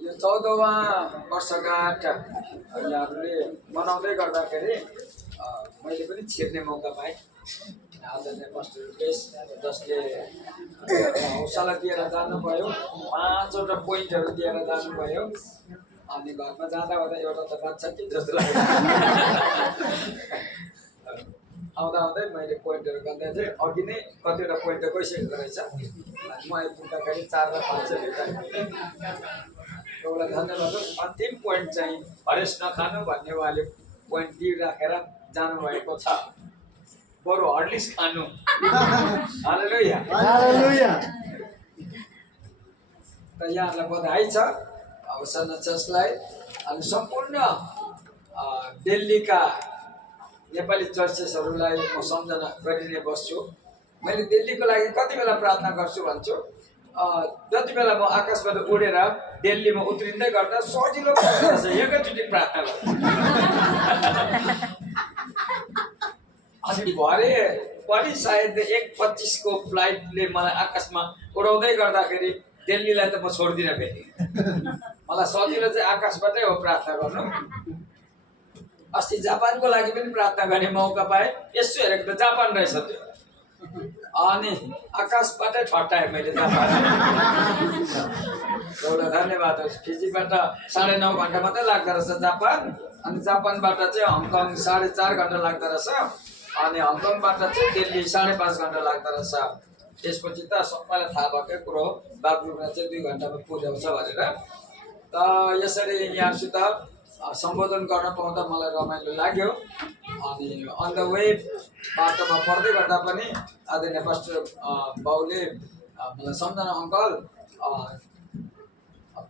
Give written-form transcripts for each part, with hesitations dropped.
यो 14वां वर्षगाँठ यहाँहरूले मनाउँदै गर्दाखेरि मैले पनि छिर्ने मौका पाएँ। आदरणीय पास्टर रुपेश जसले हौसला दिएर जानुभयो, 5वटा पोइन्टहरू दिएर जानुभयो। अनि घरमा जाँदा ओर्दा एउटा त बाँच्छ कि जस्तो लाग्यो। आउँदा आउँदै मैले पोइन्टहरू गर्दा चाहिँ अघि नै कतिवटा पोइन्ट गइसकेको रहेछ। म आइपुग्दाखेरि 4 र 5 भेटाएँ मैले। एउटा धन्यवाद। अन्तिम पोइन्ट चाहिँ हरेस नखानु भन्ने उहाँले पोइन्ट दिइराखेर जानुभएको छ। बरु हर्लिक्स खानु। हालेलुया हालेलुया। त यहाँहरूलाई बधाई छ होसन्ना चर्चलाई। अनि सम्पूर्ण दिल्लीका नेपाली चर्चेसहरूलाई म सम्झना गरिने बस्छु। मैले दिल्लीको लागि कति बेला प्रार्थना गर्छु भन्छु, जति बेला म आकाशबाट उडेर दिल्लीमा उत्रिँदै गर्दा सजिलो पर्छ एकैचोटि प्रार्थना गर्छु। अनि भरे पनि सायद 1:25 को फ्लाइटले मलाई आकाशमा उडाउँदै गर्दाखेरि दिल्लीलाई त म छोड्दिनँ फेरि। मलाई सजिलो चाहिँ आकाशबाटै हो प्रार्थना गर्नु। अस्ति जापानको लागि पनि प्रार्थना गर्ने मौका पाएँ। यसो हेरेको त जापान रहेछ त्यो। अनि आकाशबाटै ठट्टाएँ मैले जापान। एउटा धन्यवाद होस्। फिजीबाट 9.5 घन्टा मात्रै लाग्दो रहेछ जापान। अनि जापानबाट चाहिँ हङकङ 4.5 घन्टा लाग्दो रहेछ। अनि हङकङबाट चाहिँ दिल्ली 5.5 घन्टा लाग्दो रहेछ। त्यसपछि त सबैलाई थाहा भएकै कुरो हो, बागडोग्रा चाहिँ 2 घन्टामा पुर्याउँछ भनेर। त यसरी यहाँसित सम्बोधन गर्न पाउँदा मलाई रमाइलो लाग्यो। अनि अन द वे बाटोमा पढ्दै गर्दा पनि आदरणीय पास्टर बाउले मलाई सम्झना अङ्कल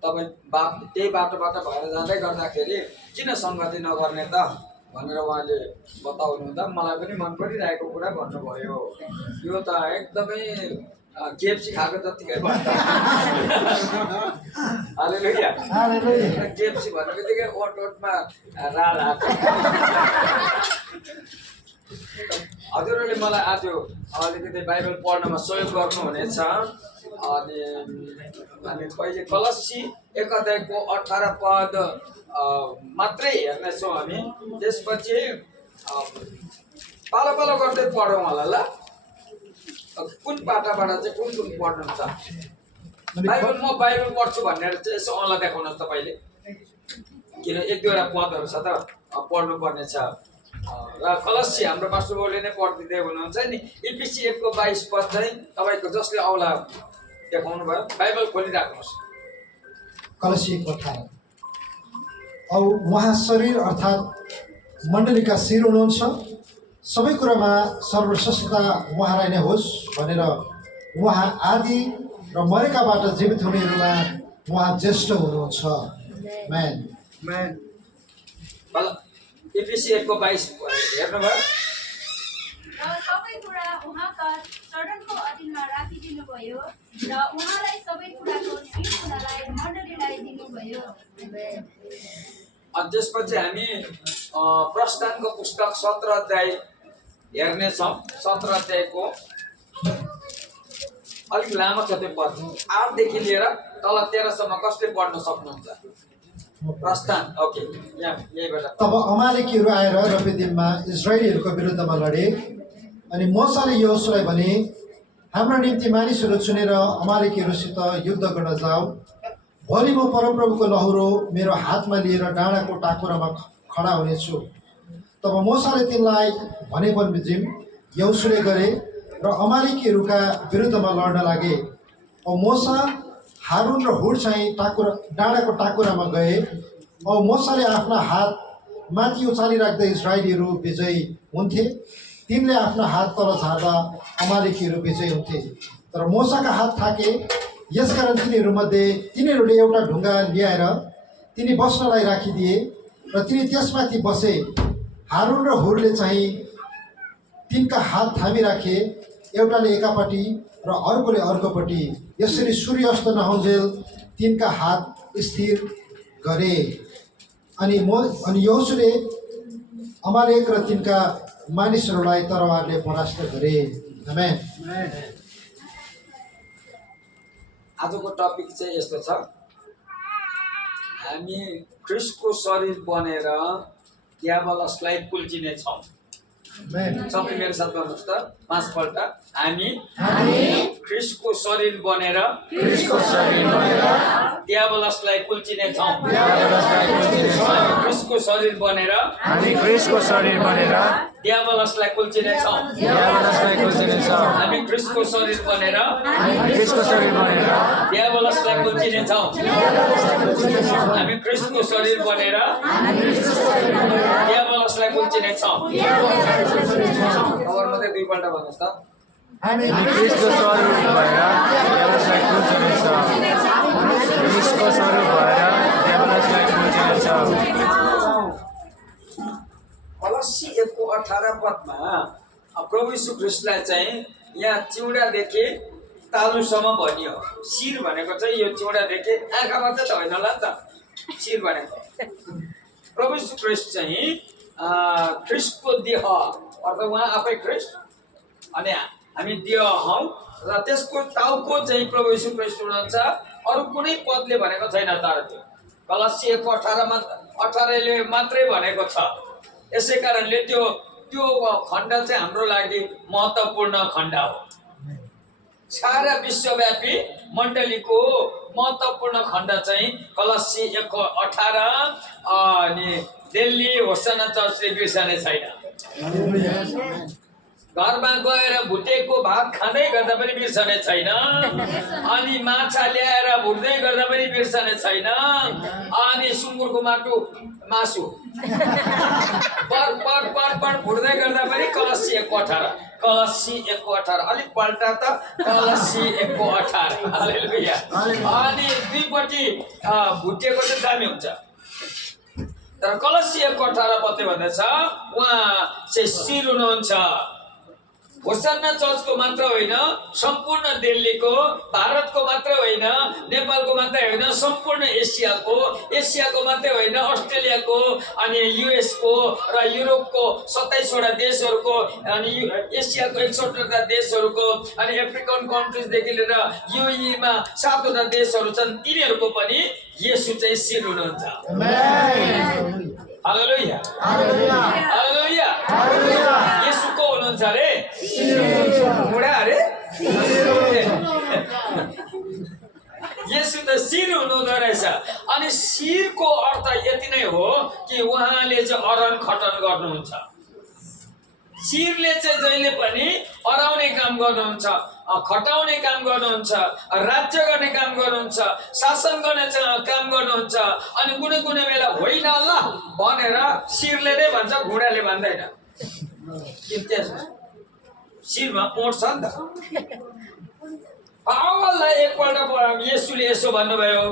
तपाईँ त्यही बाटोबाट भएर जाँदै गर्दाखेरि किन सङ्गति नगर्ने त भनेर उहाँले बताउनु हुँदा मलाई पनि मन परिरहेको कुरा भन्नुभयो। यो त एकदमै केएफसी खाएको जत्तिकै भयो। हालेलुया हालेलुया। केएफसी भन्ने बित्तिकै ओटमा राल आएको। हजुरहरूले मलाई आज अलिकति बाइबल पढ्नमा सहयोग गर्नुहुनेछ। अनि पहिले कलस्सी 1 अध्यायको 18 पद मात्रै हेर्नेछौँ हामी। त्यसपछि पालो पालो गर्दै पढौँ होला ल। कुन पाटाबाट चाहिँ कुन कुन पढ्नुहुन्छ? बाइबल म बाइबल पढ्छु भनेर चाहिँ यसो औँला देखाउनुहोस् तपाईँले, किन 1-2वटा पदहरू छ त पढ्नु पर्ने छ। र कलस्सी हाम्रो पास्टर बाउले नै पढिदिँदै हुनुहुन्छ नि। इफिसी 1को 22 पद चाहिँ तपाईँको जसले औँला देखाउनु भयो बाइबल खोलिराख्नुहोस्। कलस्सी 1:18। औ उहाँ शरीर अर्थात् मण्डलीका शिर हुनुहुन्छ, सबै कुरामा सर्वश्रेष्ठता उहाँलाई नै होस् भनेर उहाँ आदि र मरेकाबाट जीवित हुनेहरूमा उहाँ ज्येष्ठ हुनुहुन्छ। म्यान म्यान इफिसी 1को 22 हेर्नुभयो। र सबै कुरा उहाँका चरणको अधीनमा राखिदिनु भयो र उहाँलाई सबै कुराको शिर हुनलाई मण्डलीलाई दिनुभयो। अनि त्यसपछि हामी प्रस्थानको पुस्तक 17 अध्याय हेर्नेछौँ। 17 अध्यायको अलिक लामो छ त्यो पद, 8 देखि लिएर तल 13 सम्म कसले पढ्न सक्नुहुन्छ? प्रस्थान ओके यहीबाट। तब अमालेकीहरू आएर रफिदिममा इजरायलीहरूको विरुद्धमा लडे। अनि मोसाले यहोशुलाई भने, हाम्रो निम्ति मानिसहरू चुनेर अमालेकीहरूसित युद्ध गर्न जाऊ। भोलि म परमप्रभुको लहुरो मेरो हातमा लिएर डाँडाको टाकुरामा खडा हुनेछु। तब मोसाले तिनलाई भने बमोजिम यहोशुले गरे र अमालेकीहरूका विरुद्धमा लड्न लागे। औ मोसा, हारुन र हुर चाहिँ डाँडाको टाकुरामा गए। औ मोसाले आफ्ना हात माथि उचाली राख्दै इजरायलीहरू विजयी हुन्थे। तिनले आफ्ना हात तल झार्दा अमालेकीहरू विजयी हुन्थे। तर मोसाका हात थाके, यसकारण तिनीहरूले एउटा ढुङ्गा ल्याएर तिनी बस्नलाई राखिदिए र तिनी त्यसमाथि बसे। हारुन र हुरले चाहिँ तिनका हात थामिराखे, एउटाले एकापट्टि र अर्कोले अर्कोपट्टि। यसरी सूर्यास्त नहुन्जेल तिनका हात स्थिर गरे। अनि यहोशुले अमालेक र तिनका मानिसहरूलाई तरवारले परास्त गरे। आमेन। आजको टपिक चाहिँ यस्तो छ, हामी ख्रिस्टको शरीर बनेर दियाबलसलाई कुल्चिनेछौँ। Amen. सबै मेरो साथ गर्नुहोस् त 5 पल्ट। हामी ख्रिस्टको शरीर बनेर दियाबलसलाई कुल्चिनेछौँ। ख्रिस्टको शरीर बनेर दियाबलसलाई कुल्चिनेछौँ। हामी ख्रिस्टको शरीर बनेर दियाबलसलाई कुल्चिनेछौँ। हामी ख्रिस्टको शरीर बनेर दियाबलसलाई कुल्चिनेछौँ। खबर मात्रै 2 पल्ट भन्नुहोस् त। हामी Cristo स्वरूप भएर देवलाई कुल्चिनेछौँ। क्रिस्टको स्वरूप भएर देवलाई कुल्चिनेछौँ। कलस्सी 1:18 पदमा प्रभु यीशु ख्रिस्टलाई चाहिँ यहाँ चिउडादेखि तालुसम्म भनियो। शिर भनेको चाहिँ यो चिउडादेखि आँखा मात्रै त होइन होला नि त, शिर भनेको। प्रभु यीशु ख्रिस्ट चाहिँ ख्रिस्टको देह अर्थात् उहाँ आफै ख्रिस्ट अनि हामी देह हौँ र त्यसको टाउको चाहिँ प्रभु यीशु ख्रिस्ट हुनुहुन्छ। अरू कुनै पदले भनेको छैन। तर त्यो कलस्सी 1:18ले मात्रै भनेको छ। यसै कारणले त्यो खण्ड चाहिँ हाम्रो लागि महत्त्वपूर्ण खण्ड हो। सारा विश्वव्यापी मण्डलीको महत्त्वपूर्ण खण्ड चाहिँ कलस्सी 1:18 अनि दिल्ली होसना चर्चले बिर्सने छैन। घरमा गएर भुटेको भात खाँदै गर्दा पनि बिर्सने छैन। अनि माछा ल्याएर भुट्दै गर्दा पनि बिर्सने छैन। अनि सुँगुरको मासु पर भुट्दै गर्दा पनि कलस्सी 1:18 अलिक पल्टा त कलस्सी 1:18 हालेलुया। अनि दुईपट्टि भुटेको चाहिँ दामी हुन्छ। तर कलस्सी 1:18 पत्ते भन्दैछ उहाँ चाहिँ शिर हुनुहुन्छ। होसन्ना चर्चको मात्र होइन, सम्पूर्ण दिल्लीको, भारतको मात्र होइन, नेपालको मात्रै होइन, सम्पूर्ण एसियाको मात्रै होइन, अस्ट्रेलियाको अनि युएसको र युरोपको 27वटा देशहरूको अनि एसियाको 61वटा देशहरूको अनि अफ्रिकन कन्ट्रिजदेखि लिएर युएईमा 7वटा देशहरू छन्। तिनीहरूको पनि येशू चाहिँ शिर हुनुहुन्छ। हालेलुया हालेलुया। येशू को हुनुहुन्छ रे? बुढा अरे येशू त शिर हुनुहुँदो रहेछ। अनि शिरको अर्थ यति नै हो कि उहाँले चाहिँ अरन खटन गर्नुहुन्छ। शिरले चाहिँ जहिले पनि अराउने काम गर्नुहुन्छ, खटाउने काम गर्नुहुन्छ, राज्य गर्ने काम गर्नुहुन्छ, शासन गर्ने काम गर्नुहुन्छ। अनि कुनै कुनै बेला होइन ल भनेर शिरले नै भन्छ, घुँडाले भन्दैन। शिरमा ओठ छ नि त। पावललाई एकपल्ट येशूले यसो भन्नुभयो,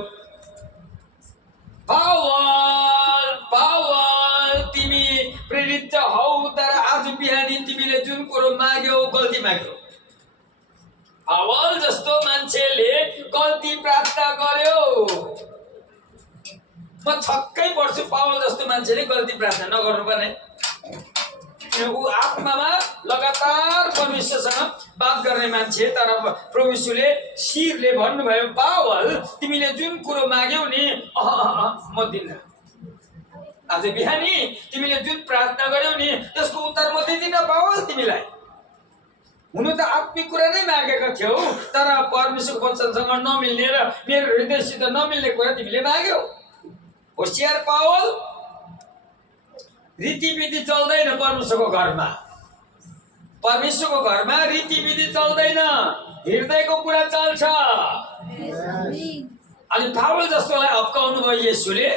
पावल तिमी प्रेरित हौ, तर आज बिहानी तिमीले जुन कुरो माग्यौ गल्ती माग्यौ। पावल जस्तो मान्छेले गल्ती प्रार्थना गर्यो। म छक्कै पर्छु पावल जस्तो मान्छेले गल्ती प्रार्थना नगर्नुपर्ने। ऊ आत्मामा लगातार परमेश्वरसँग बात गर्ने मान्छे। तर प्रभु यीशुले शिरले भन्नुभयो, पावल तिमीले जुन कुरो माग्यौ नि म दिन्न। आज बिहानी तिमीले जुन प्रार्थना गर्यौ नि त्यसको उत्तर म दिदिन पावल तिमीलाई। हुनु त आत्मिक कुरा नै मागेका थियौ, तर परमेश्वरको वचनसँग नमिल्ने र मेरो हृदयसित नमिल्ने कुरा तिमीले माग्यौ। होशियार पावल। रीतिविधि चल्दैन परमेश्वरको घरमा। परमेश्वरको घरमा रीतिविधि चल्दैन, हृदयको कुरा चल्छ। अनि पावल जस्तोलाई हप्काउनु भयो येशूले,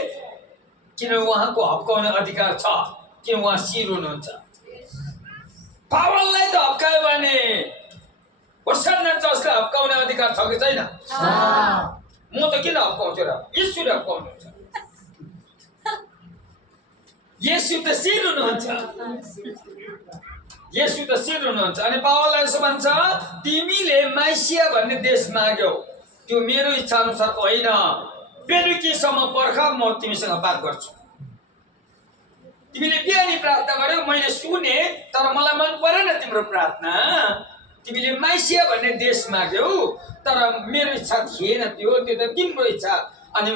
किन उहाँको हप्काउने अधिकार छ, किन उहाँ शिर हुनुहुन्छ। पावललाई त हप्कायो भने होसन्ना चर्चलाई हप्काउने अधिकार छ कि छैन? म त किन हप्काउँछु र? येशूले हप्काउनुहुन्छ। येशू त शिर हुनुहुन्छ। येशू त शिर हुनुहुन्छ। अनि पावललाई यसो भन्छ, तिमीले माइसिया भन्ने देश माग्यौ, त्यो मेरो इच्छा अनुसारको होइन। बेलुकीसम्म पर्ख, म तिमीसँग बात गर्छु। तिमीले बिहानी प्रार्थना गर्यौ, मैले सुने, तर मलाई मन परेन तिम्रो प्रार्थना। तिमीले माइसिया भन्ने देश माग्यौ, तर मेरो इच्छा थिएन त्यो त तिम्रो इच्छा। अनि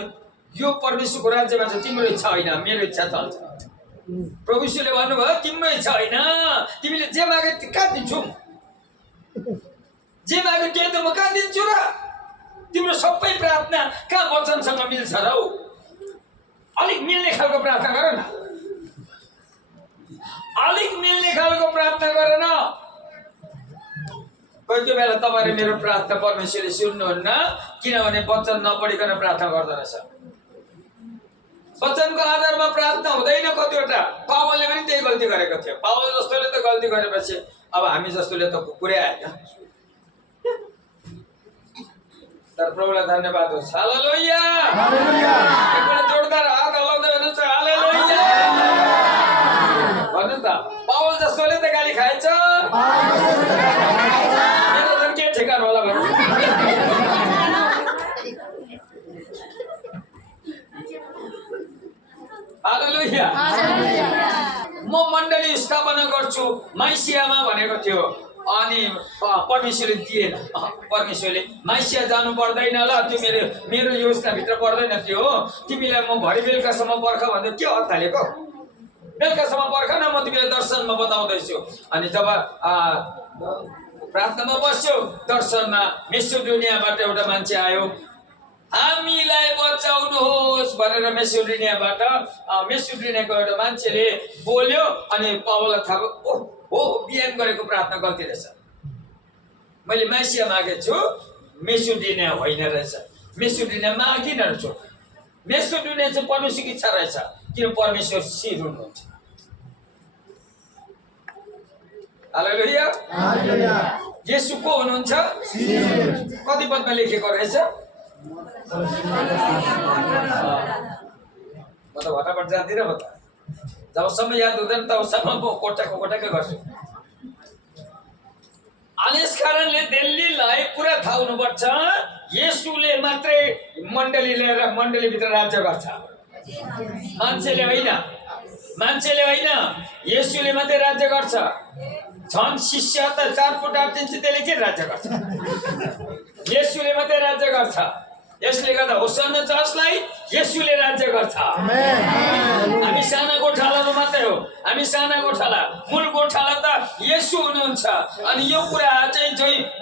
यो परमेश्वरको राज्यमा चाहिँ तिम्रो इच्छा होइन, मेरो इच्छा चल्छ। प्रभु यीशुले भन्नुभयो तिम्रो इच्छा होइन, तिमीले जे मागे कहाँ दिन्छु, जे मागे त्यही त म कहाँ दिन्छु र? तिम्रो सबै प्रार्थना कहाँ वचनसँग मिल्छ र हौ? अलिक मिल्ने खालको प्रार्थना गर न, अलिक मिल्ने खालको प्रार्थना गर न। कोही कोही बेला तपाईँ मेरो प्रार्थना परमेश्वरले सुन्नुहुन्न, किनभने वचन नपढिकन प्रार्थना गर्दो रहेछ। वचनको आधारमा प्रार्थना हुँदैन। कतिवटा पावलले पनि त्यही गल्ती गरेको थियो। पावल जस्तोले त गल्ती गरेपछि अब हामी जस्तोले त पुरै आएन। तर प्रभुलाई धन्यवाद होस्। हालेलुया, एकपल्ट जोरदार हात हल्लाउँदै भन्नुहुन्छ हालेलुया भन्नु त। पावल जस्तोले त गाली खाएछ, मेरो त के ठेगान होला भन्नु। हालेलुया। म मण्डली स्थापना गर्छु माइसियामा भनेको थियो, अनि परमेश्वरले दिएन। परमेश्वरले माइसिया जानु पर्दैन ल, त्यो मेरो योजनाभित्र पर्दैन थियो। तिमीलाई म भरि बेलुकासम्म पर्ख भन्दै के अर्थ हालेको? बेलुकासम्म पर्ख न, म तिमीलाई दर्शनमा बताउँदैछु। अनि जब प्रार्थनामा बस्यो, दर्शनमा मेसिडोनियाबाट एउटा मान्छे आयो, हामीलाई बचाउनुहोस् भनेर। मेसिडोनियाको एउटा मान्छेले बोल्यो, अनि पावललाई थाहा भयो, हो बिहान गरेको प्रार्थना गल्ती रहेछ। मैले माइसिया मागेको छु, मेसिडोनिया होइन रहेछ। मेसिडोनिया मागिन रहेछु। मेसिडोनिया चाहिँ परमेश्वरको इच्छा रहेछ, किन परमेश्वर शिर हुनुहुन्छ। हालेलुया। येशू को हुनुहुन्छ? कति पदमा लेखेको रहेछ? म त भटाभट जान्दिनँ म त, जबसम्म याद हुँदैन तबसम्म म कोटाकै गर्छु। अनि यस कारणले दिल्लीलाई पुरा थाहा हुनुपर्छ, येशूले मात्रै मण्डली लिएर मण्डलीभित्र राज्य गर्छ। मान्छेले होइन, येशूले मात्रै राज्य गर्छ। झन् शिष्य त 4 फुट 8 इन्च त्यसले के राज्य गर्छ? येशूले मात्रै राज्य गर्छ। यसले गर्दा होशाना जसलाई येशूले राज्य गर्छ। हामी साना गोठालाहरू मात्रै हो, हामी साना गोठाला। मूल गोठाला त येशू हुनुहुन्छ। अनि यो कुरा चाहिँ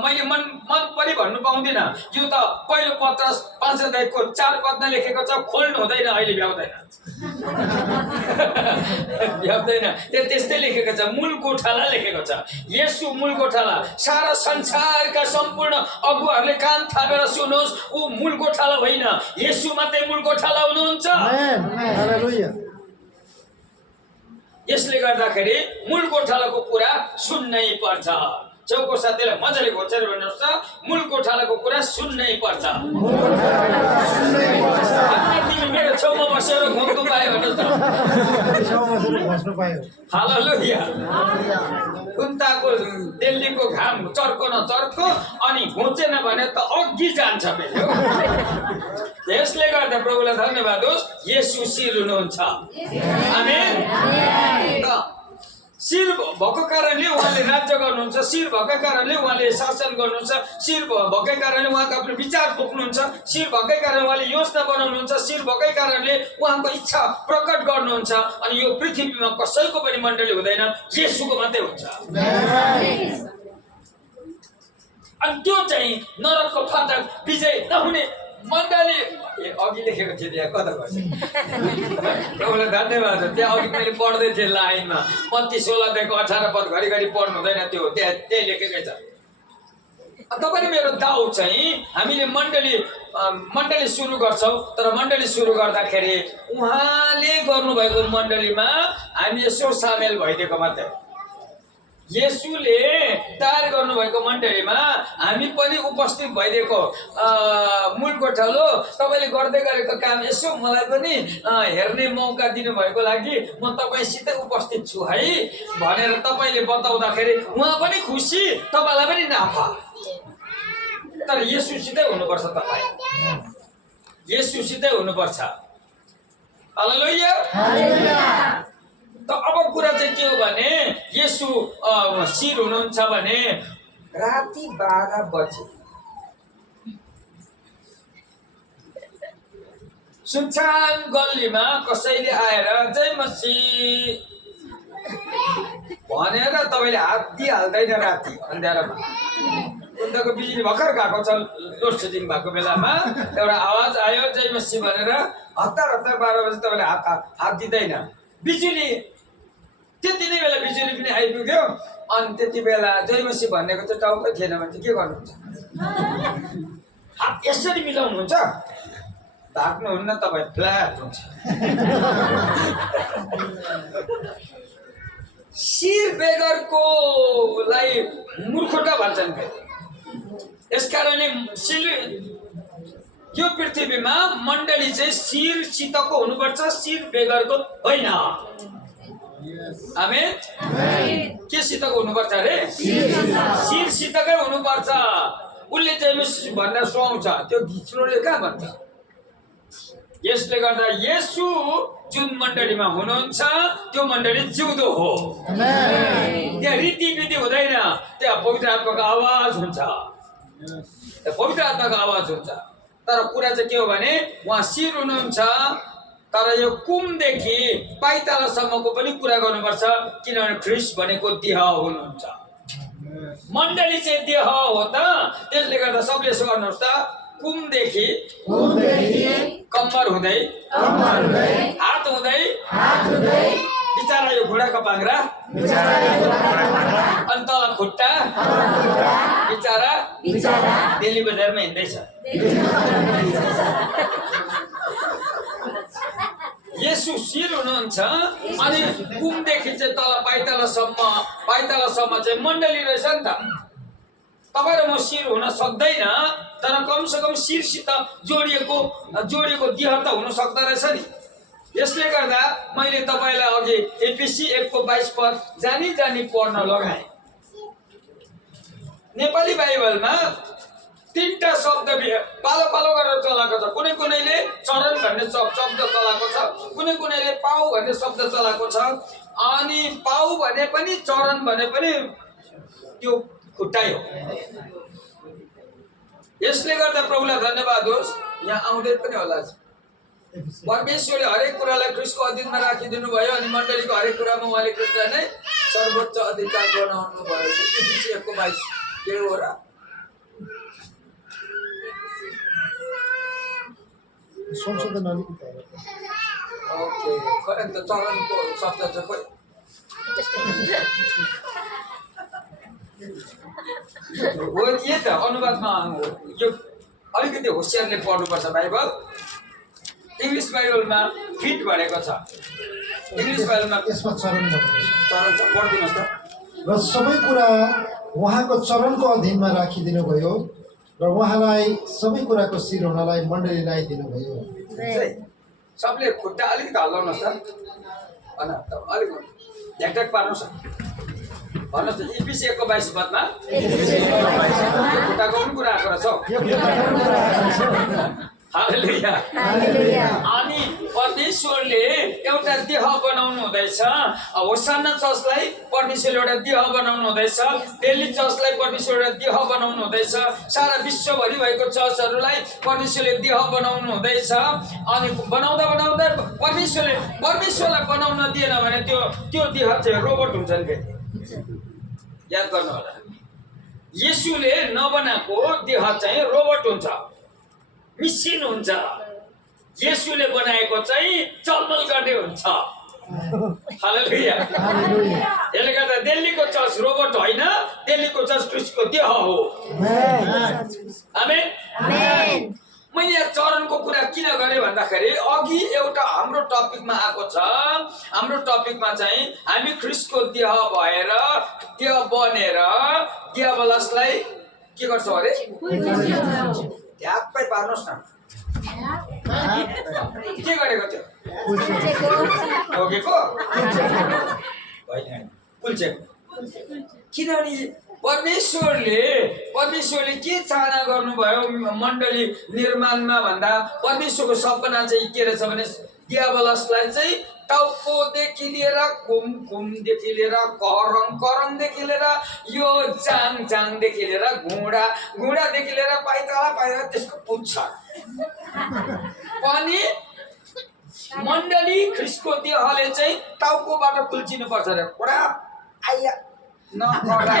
मैले मन पनि भन्नु पाउँदिनँ। यो त पहिलो पत्रस 5 अध्यायको 4 पदमा लेखेको छ, खोल्नु हुँदैन, अहिले भ्याउँदैन। त्यस्तै लेखेको छ, मूल गोठाला लेखेको छ। येशू मूल गोठाला। सारा संसारका सम्पूर्ण अगुवाहरूले कान थापेर सुन्नुहोस्, ऊ मूल गोठाला होइन, येशू मात्रै मूल गोठाला हुनुहुन्छ। यसले गर्दाखेरि मूल गोठालाको कुरा सुन्नै पर्छ। चौको साथीलाई मजाले घोचेर भन्नुहोस् त, मूल गोठालाको कुरा सुन्नै पर्छ। तिमी मेरो छेउमा बसेर घोक्नु पायो भन्नुहोस् त। हालेलुया। कुन्ताको दिल्लीको घाम चर्को न चर्को, अनि घोचेन भने त अघि जान्छ मेरो। यसले गर्दा प्रभुलाई धन्यवाद होस्, येशू शिर हुनुहुन्छ। आमेन। शिर भएको कारणले उहाँले राज्य गर्नुहुन्छ, शिर भएकै कारणले उहाँले शासन गर्नुहुन्छ, शिर भएकै कारणले उहाँको आफ्नो विचार पोख्नुहुन्छ, शिर भएकै कारणले उहाँले योजना बनाउनुहुन्छ, शिर भएकै कारणले उहाँको इच्छा प्रकट गर्नुहुन्छ। अनि यो पृथ्वीमा कसैको पनि मण्डली हुँदैन, येशूको मात्रै हुन्छ। अनि त्यो चाहिँ नरकको फाटक विजय नहुने मण्डली। अघि लेखेको थियो त्यहाँ, कता गर्छ? प्रभुलाई धन्यवाद हो। त्यहाँ अघि मैले पढ्दै थिएँ लाइनमा, 35-16 18 पद घरिघरि पढ्नु हुँदैन, त्यो त्यही लेखेकै छ। तपाईँ मेरो दाउ चाहिँ हामीले मण्डली सुरु गर्छौँ, तर मण्डली सुरु गर्दाखेरि उहाँले गर्नुभएको मण्डलीमा हामी यसो सामेल भइदिएको मात्रै हो। येशूले तयार गर्नुभएको मण्डलीमा हामी पनि उपस्थित भइदिएको। मूल गोठालो तपाईँले गर्दै गरेको काम यसो मलाई पनि हेर्ने मौका दिनुभएको लागि म तपाईँसितै उपस्थित छु है भनेर तपाईँले बताउँदाखेरि उहाँ पनि खुसी, तपाईँलाई पनि नाफा। तर येशूसितै हुनुपर्छ, तपाईँ येशूसितै हुनुपर्छ। हालेलुया। त अब कुरा चाहिँ के हो भने, येशू शिर हुनुहुन्छ भने राति 12 बजे सुनसान गल्लीमा कसैले आएर जय मसीह भनेर तपाईँले हात दिइहाल्दैन राति अँध्यारोमा। उनीहरूको बिजुली भर्खर गएको छ, लोड सेडिङ भएको बेलामा एउटा आवाज आयो जय मसीह भनेर, हतार 12 बजी तपाईँले हात दिँदैन। बिजुली त्यति नै बेला बिजुली पनि आइपुग्यो, अनि त्यति बेला जय मसीह भन्नेको चाहिँ टाउकै थिएन भने चाहिँ के गर्नुहुन्छ? हात यसरी मिलाउनुहुन्छ, भाग्नुहुन्न तपाईँ, फ्ल्याट हुन्छ। शिर बेगरकोलाई मूर्खता भन्छन्। यसकारणले यो पृथ्वीमा मण्डली चाहिँ शिरसितको हुनुपर्छ, शिर बेगरको होइन। आमेन। के सितको हुनुपर्छ अरे? शिरसितकै हुनुपर्छ। उसले चाहिँ भनेर सुहाउँछ, त्यो घिच्रोले कहाँ भन्छ? यसले गर्दा येशू जुन मण्डलीमा हुनुहुन्छ त्यो मण्डली जिउँदो हो। त्यहाँ रीतिविधि हुँदैन, त्यहाँ पवित्र आत्माको आवाज हुन्छ, पवित्र आत्माको आवाज हुन्छ। तर कुरा चाहिँ के हो भने उहाँ शिर हुनुहुन्छ, तर यो कुमदेखि पाइतालासम्मको पनि कुरा गर्नुपर्छ, किनभने ख्रिस्ट भनेको देह हुनुहुन्छ। मण्डली चाहिँ देह हो त, त्यसले गर्दा सबले यसो गर्नुहोस् त, कुमदेखि कम्मर हुँदै हात हुँदै बिचरा यो घुँडाको पाङ्रा अनि तल खुट्टा बिचरा दिल्ली बजारमा हिँड्दैछ। येशू शिर हुनुहुन्छ, अनि कुमदेखि चाहिँ तल पाइतालासम्म चाहिँ मण्डली रहेछ नि त। तपाईँ र म शिर हुन सक्दैन, तर कमसेकम शिरसित जोडिएको देह त हुन सक्दो रहेछ नि। यसले गर्दा मैले तपाईँलाई अघि एफिसी 1:22 पद जानी पढ्न लगाएँ। नेपाली बाइबलमा 3टा शब्द पालो गरेर चलाएको छ। कुनैले चरण भन्ने शब्द चलाएको छ, कुनैले पाउ भन्ने शब्द चलाएको छ, अनि पाउ भने पनि चरण भने पनि त्यो खुट्टै हो। यसले गर्दा प्रभुलाई धन्यवाद होस्, यहाँ आउँदै पनि होला। परमेश्वरले हरेक कुरालाई ख्रिस्टको अधीनमा राखिदिनु भयो, अनि मण्डलीको हरेक कुरामा उहाँले ख्रिस्टलाई नै सर्वोच्च अधिकार बनाउनु भयो। एफिसी 1:22 के हो र? संशोधन अलिकति ओके, खै त चरणको शब्द चाहिँ खोइ हो नि त, अनुवादमा यो अलिकति होसियारले पढ्नुपर्छ बाइबल। इङ्ग्लिस बाइबलमा फिट भनेको छ, इङ्ग्लिस बाइबलमा यसमा चरण चरण छ, पढिदिनुहोस् त। र सबै कुरा उहाँको चरणको अधीनमा राखिदिनु भयो, र उहाँलाई सबै कुराको शिर हुनलाई मण्डलीलाई दिनुभयो। सबले खुट्टा अलिकति हल्लाउनुहोस् त, अलिक ढ्याकढ्याक पार्नुहोस् न, भन्नुहोस् त। एफिसी 1:22 पदमा खुट्टाको पनि कुरा आएको रहेछ। हालेलुया। अनि परमेश्वरले एउटा देह बनाउनु हुँदैछ। होसाना चर्चलाई परमेश्वरले एउटा देह बनाउनु हुँदैछ, दिल्ली चर्चलाई परमेश्वरले एउटा देह बनाउनु हुँदैछ, सारा विश्वभरि भएको चर्चहरूलाई परमेश्वरले देह बनाउनु हुँदैछ। अनि बनाउँदा परमेश्वरलाई बनाउन दिएन भने त्यो देह चाहिँ रोबोट हुन्छ नि। याद गर्नु होला, येशूले नबनाएको देह चाहिँ रोबोट हुन्छ, मिसिन हुन्छ। येशूले बनाएको चाहिँ चलमल गर्ने हुन्छ। हालेलुया। यसले गर्दा दिल्लीको चर्च रोबोट होइन, दिल्लीको चर्च ख्रिस्टको देह हो। आमेन। मैले यहाँ चरणको कुरा किन गरेँ भन्दाखेरि अघि एउटा हाम्रो टपिकमा आएको छ। हाम्रो टपिकमा चाहिँ हामी ख्रिस्टको देह भएर, देह बनेर दियाबलसलाई के गर्छौँ अरे? ढ्याक्कै पार्नुहोस् न, के गरेको थियो? ठोकेको होइन, कुल्चेको। किनभने परमेश्वरले के चाहना गर्नुभयो मण्डली निर्माणमा भन्दा, परमेश्वरको सपना चाहिँ के रहेछ भने दियाबलसलाई चाहिँ टाउकोदेखि लिएर कुमदेखि लिएर करङदेखि लिएर यो जाङदेखि लिएर घुँडादेखि लिएर पाइताला त्यसको पुच्छ पनि ख्रिस्टको देहले चाहिँ टाउकोबाट कुल्चिनु पर्छ रे पुरा आइया नकडा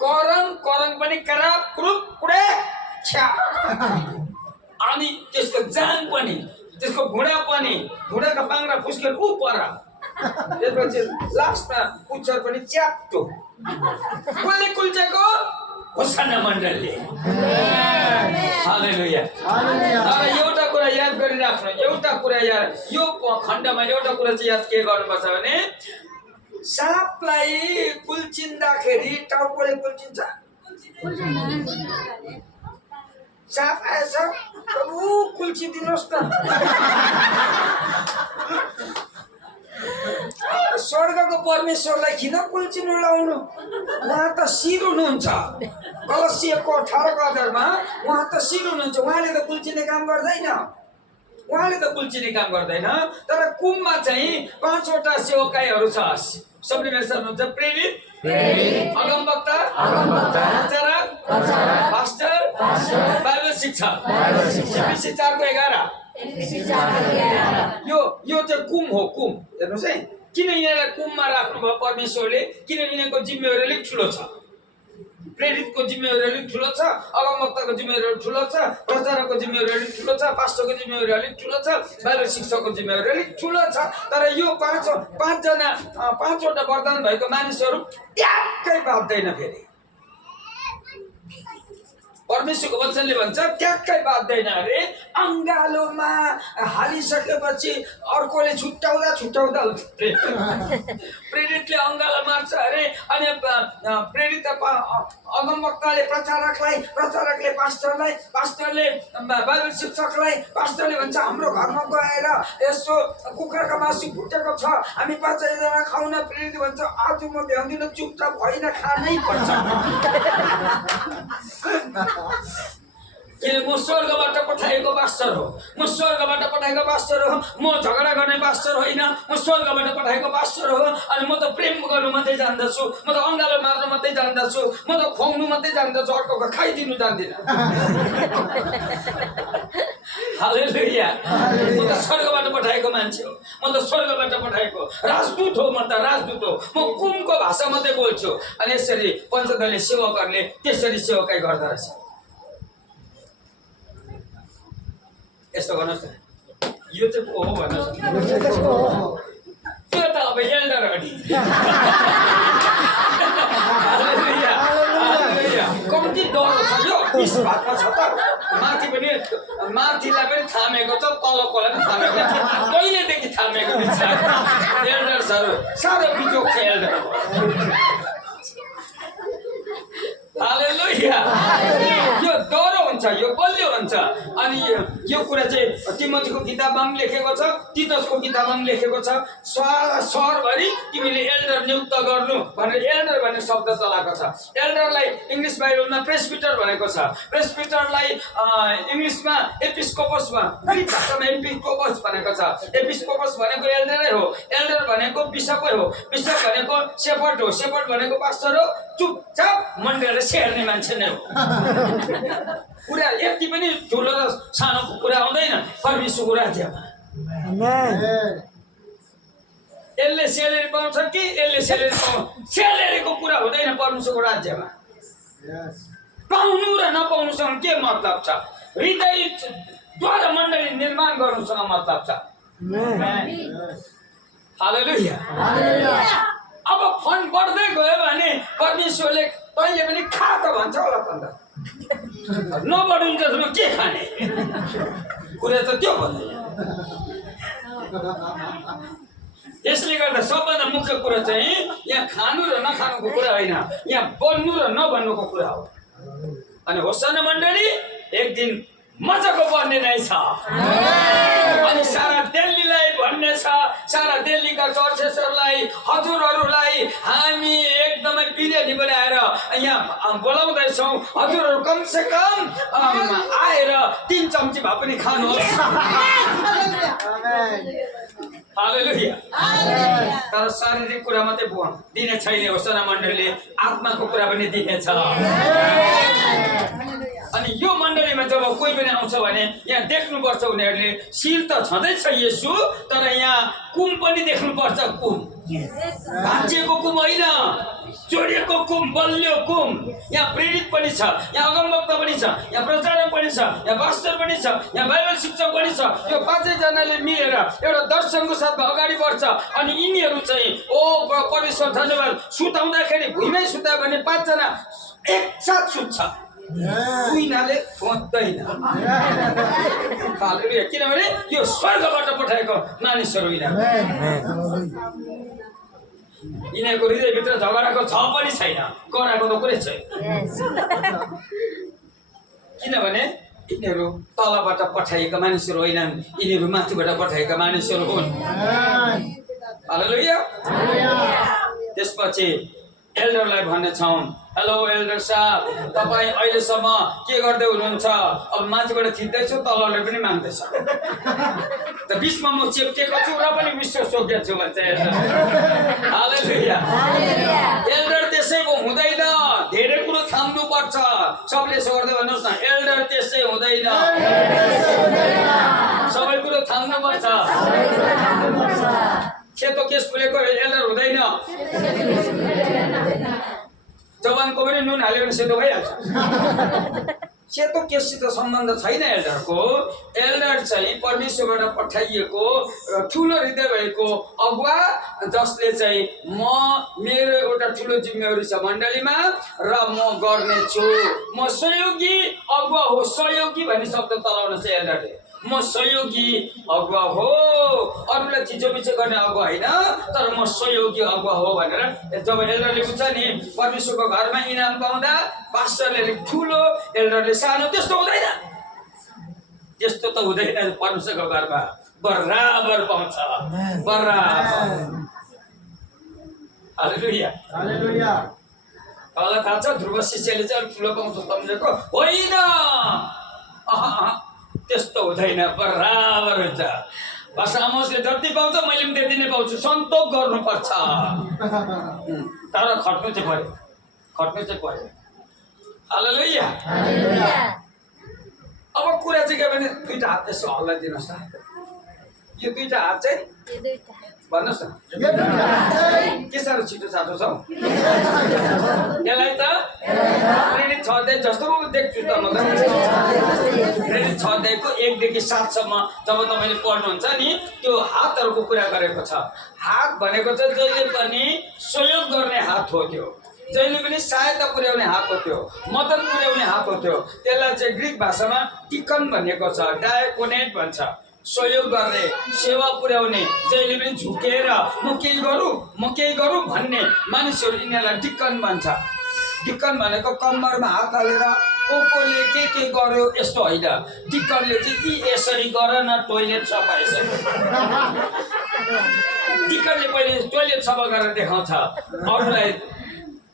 करङ पनि कराप क्रुप कुडे छ्या अनि त्यसको जाङ पनि त्यसको घुँडा पनि घुँडाको पाङ्रा फुस्केर उ पर त्यसपछि लास्टमा पुच्छर पनि च्याप्टो कसले कुल्चेको होसाना मण्डलले हालेलुया तर एउटा कुरा याद गरिराख्नु एउटा कुरा याद यो खण्डमा एउटा कुरा चाहिँ याद के गर्नुपर्छ भने सापलाई कुल्चिँदाखेरि टाउकोले कुल्चिन्छ साप आएछ प्रभु कुल्चिदिनुहोस् न स्वर्गको परमेश्वरलाई किन कुल्चिनु लाउनु उहाँ त शिर हुनुहुन्छ कलसियको 18 अध्यायमा उहाँ त शिर हुनुहुन्छ उहाँले त कुल्चिने काम गर्दैन तर कुममा चाहिँ 5 वटा सेवकाईहरू छ सबले मेरो साथ हुन्छ प्रेरित अगमवक्ता प्रचारक पास्टर बाइबल शिक्षक 4:11 यो चाहिँ कुम हो कुम हेर्नुहोस् है किन यिनीहरूलाई कुममा राख्नुभयो परमेश्वरले किन यिनीहरूको जिम्मेवारी अलिक ठुलो छ प्रेरितको जिम्मेवारी अलिक ठुलो छ अगमवक्ताको जिम्मेवारी अलिक ठुलो छ प्रचारकको जिम्मेवारी अलिक ठुलो छ पास्टरको जिम्मेवारी अलिक ठुलो छ बाइबल शिक्षकको जिम्मेवारी अलिक ठुलो छ तर यो 5वटा वरदान भएको मानिसहरू ट्याक्कै बाध्दैन फेरि परमेश्वरको वचनले भन्छ ट्याक्कै बाध्दैन अरे अंगालोमा हालिसकेपछि अर्कोले छुट्टाउँदा प्रेरितले अंगालो मार्छ अरे अनि प्रेरित अगमवक्ताले प्रचारकले पास्टरले बाइबल शिक्षकलाई पास्टरले भन्छ हाम्रो घरमा गएर यसो कुखुराको मासु फुटेको छ हामी 5 जना खाउन प्रेरित भन्छ आज म भ्याउँदिन चुपचाप होइन खानै पर्छ किन म स्वर्गबाट पठाएको पास्टर हो म झगडा गर्ने पास्टर होइन म स्वर्गबाट पठाएको पास्टर हो अनि म त प्रेम गर्नु मात्रै जान्दछु म त अंगालो मार्नु मात्रै जान्दछु म त खुवाउनु मात्रै जान्दछु अर्कोको खाइदिनु जान्दिन हालेलुया म त स्वर्गबाट पठाएको मान्छे हो म त स्वर्गबाट पठाएको राजदूत हो म म कुमको भाषा मात्रै बोल्छु अनि यसरी पञ्चदले सेवकहरूले त्यसरी सेवकाई गर्दा रहेछ यस्तो गर्नुहोस् न यो चाहिँ हो भन्नुहोस् त्यो त अब एल्डर हो नि कम्ती डर छ यो 20 भागमा छ त माथिलाई पनि थामेको छ तलकोलाई पनि थामेको छ कहिलेदेखि थामेको छ एल्डर्सहरू साह्रो बिजोग छ एल्डर हालेलुया यो डरो हुन्छ यो बलियो हुन्छ अनि यो कुरा चाहिँ तिमोथीको किताबमा पनि लेखेको छ तीतसको किताबमा पनि लेखेको छ सहरभरि तिमीले एल्डर नियुक्त गर्नु भनेर एल्डर भन्ने शब्द चलाएको छ एल्डरलाई इङ्ग्लिस बाइबलमा प्रेस्बिटर भनेको छ प्रेस्बिटरलाई इङ्ग्लिसमा एपिस्कोपसमा ग्रीक भाषामा एपिस्कोपस भनेको छ एपिस्कोपस भनेको एल्डरै हो एल्डर भनेको बिशपै हो बिशप भनेको शेफर्ड हो शेफर्ड भनेको पास्टर हो चुपचाप मण्डलीले सेर्ने मान्छे नै हो कुरा यति पनि ठुलो र सानोको कुरा आउँदैन परमेश्वरको राज्यमा यसले सेलेरी पाउँछ कि यसले सेलेरी पाउँछ सेलेरीको कुरा हुँदैन परमेश्वरको राज्यमा पाउनु र नपाउनुसँग के मतलब छ हृदयद्वारा मण्डली निर्माण गर्नुसँग मतलब छ हालेलुया अब फन्ड बढ्दै गयो भने परमेश्वरले कहिले पनि खा त भन्छ होला त नबढिन्जेसम्म के खाने कुरा त त्यो भन्दैन यसले गर्दा सबभन्दा मुख्य कुरा चाहिँ यहाँ खानु र नखानुको कुरा होइन यहाँ बन्नु र नबन्नुको कुरा हो अनि होसाना मण्डली एक दिन मजाको बन्ने नै छ अनि सारा दिल्लीलाई भन्ने छ सारा दिल्लीका चर्चेसहरूलाई हजुरहरूलाई हामी एकदमै बिर्यानी बनाएर यहाँ बोलाउँदैछौँ हजुरहरू कमसे कम आएर 3 चम्ची भए पनि खानुहोस् हालेलुया तर शारीरिक कुरा मात्रै दिने छैन होसाना मण्डलीले आत्माको कुरा पनि दिनेछ अनि यो मण्डलीमा जब कोही पनि आउँछ भने यहाँ देख्नुपर्छ उनीहरूले शिर त छँदैछ येशू, तर यहाँ कुम पनि देख्नुपर्छ। कुम भाँचिएको कुम होइन, जोडिएको कुम, बलियो कुम। यहाँ प्रेरित पनि छ, यहाँ अगमवक्ता पनि छ, यहाँ प्रचारक पनि छ, यहाँ पास्टर पनि छ, यहाँ बाइबल शिक्षक पनि छ। यो पाँचैजनाले मिलेर एउटा दर्शनको साथमा अगाडि बढ्छ। अनि यिनीहरू चाहिँ परमेश्वर धन्यवाद, सुताउँदाखेरि भुइँमै सुतायो भने 5 जना एकसाथ सुत्छ, कुइनाले खोज्दैन। हालेलुया। किनभने यो स्वर्गबाट पठाएको मानिसहरू यिनीहरूको हृदयभित्र झगडाको छ पनि छैन, कराएको त कुरै छैन। किनभने यिनीहरू तलबाट पठाइएका मानिसहरू होइनन्, यिनीहरू माथिबाट पठाइएका मानिसहरू हुन्। हालेलुया। त्यसपछि एल्डरलाई भन्नेछौँ, हेलो एल्डर साहब, तपाईँ अहिलेसम्म के गर्दै हुनुहुन्छ? अब माथिबाट थिच्दैछु, तलले पनि माग्दैछ। त बिचमा म चेप्टिएको छु र पनि विश्व सोकेको छु भन्छ एल्डर। हालेलुया। एल्डर त्यसै हुँदैन, धेरै कुरो थाम्नु पर्छ। सबले यसो गर्दै भन्नुहोस् न, एल्डर त्यसै हुँदैन, सबै कुरो थाम्नु पर्छ। सेतो केस फुलेको एल्डर हुँदैन, जवानको पनि नुन हाल्यो भने सेतो भइहाल्छ। सेतो केससित सम्बन्ध छैन एल्डरको। एल्डर चाहिँ परमेश्वरबाट पठाइएको ठुलो हृदय भएको अगुवा, जसले चाहिँ मेरो एउटा ठुलो जिम्मेवारी छ मण्डलीमा र म गर्नेछु। म सहयोगी अगुवा हो। सहयोगी भन्ने शब्द चलाउन चाहिँ एल्डरले, म सहयोगी अगुवा हो, अरूलाई थिचोमिचो गर्ने अगुवा होइन, तर म सहयोगी अगुवा हो भनेर जब एल्डरले बुझ्छ नि, परमेश्वरको घरमा इनाम पाउँदा पास्टरले ठुलो, एल्डरले सानो, त्यस्तो हुँदैन। त्यस्तो त हुँदैन। परमेश्वरको घरमा बराबर पाउँछ, बराबर। हालेलुया। तपाईँलाई थाहा छ ध्रुव शिष्यले चाहिँ अलिक ठुलो पाउँछ सम्झेको होइन, त्यस्तो हुँदैन, बराबर हुन्छ। बस आमोसले जति पाउँछ मैले पनि त्यति नै पाउँछु, सन्तोष गर्नुपर्छ। तर खट्नु चाहिँ पर्यो, खट्नु चाहिँ पर्यो। हालेलुया। अब कुरा चाहिँ के भने दुईटा हात यसो हल्लाइदिनुहोस् न। यो दुईटा हात चाहिँ भन्नुहोस् न, के साह्रो छिटो चाटो छ? यसलाई त प्रेरित 6 अध्याय जस्तो देख्छु त म त। प्रेरित 6 अध्यायको 1 देखि 7 सम्म जब तपाईँले पढ्नुहुन्छ नि, त्यो हातहरूको कुरा गरेको छ। हात भनेको चाहिँ जहिले पनि सहयोग गर्ने हात हो, त्यो जहिले पनि सहायता पुर्याउने हात हो, त्यो मदत पुर्याउने हात हो। त्यो त्यसलाई चाहिँ ग्रिक भाषामा टिकन भनिएको छ, डायकोनेट भन्छ। सहयोग गर्ने, सेवा पुर्याउने, जहिले पनि झुकेर म केही गरौँ भन्ने मानिसहरू, यिनीहरूलाई डिक्कन भन्छ। डिक्कन भनेको कम्मरमा हात हालेर कोले के गर्यो यस्तो होइन। डिक्कनले चाहिँ यसरी गर न, टोइलेट सफा यसरी। डिक्कनले पहिले टोइलेट सफा गरेर देखाउँछ,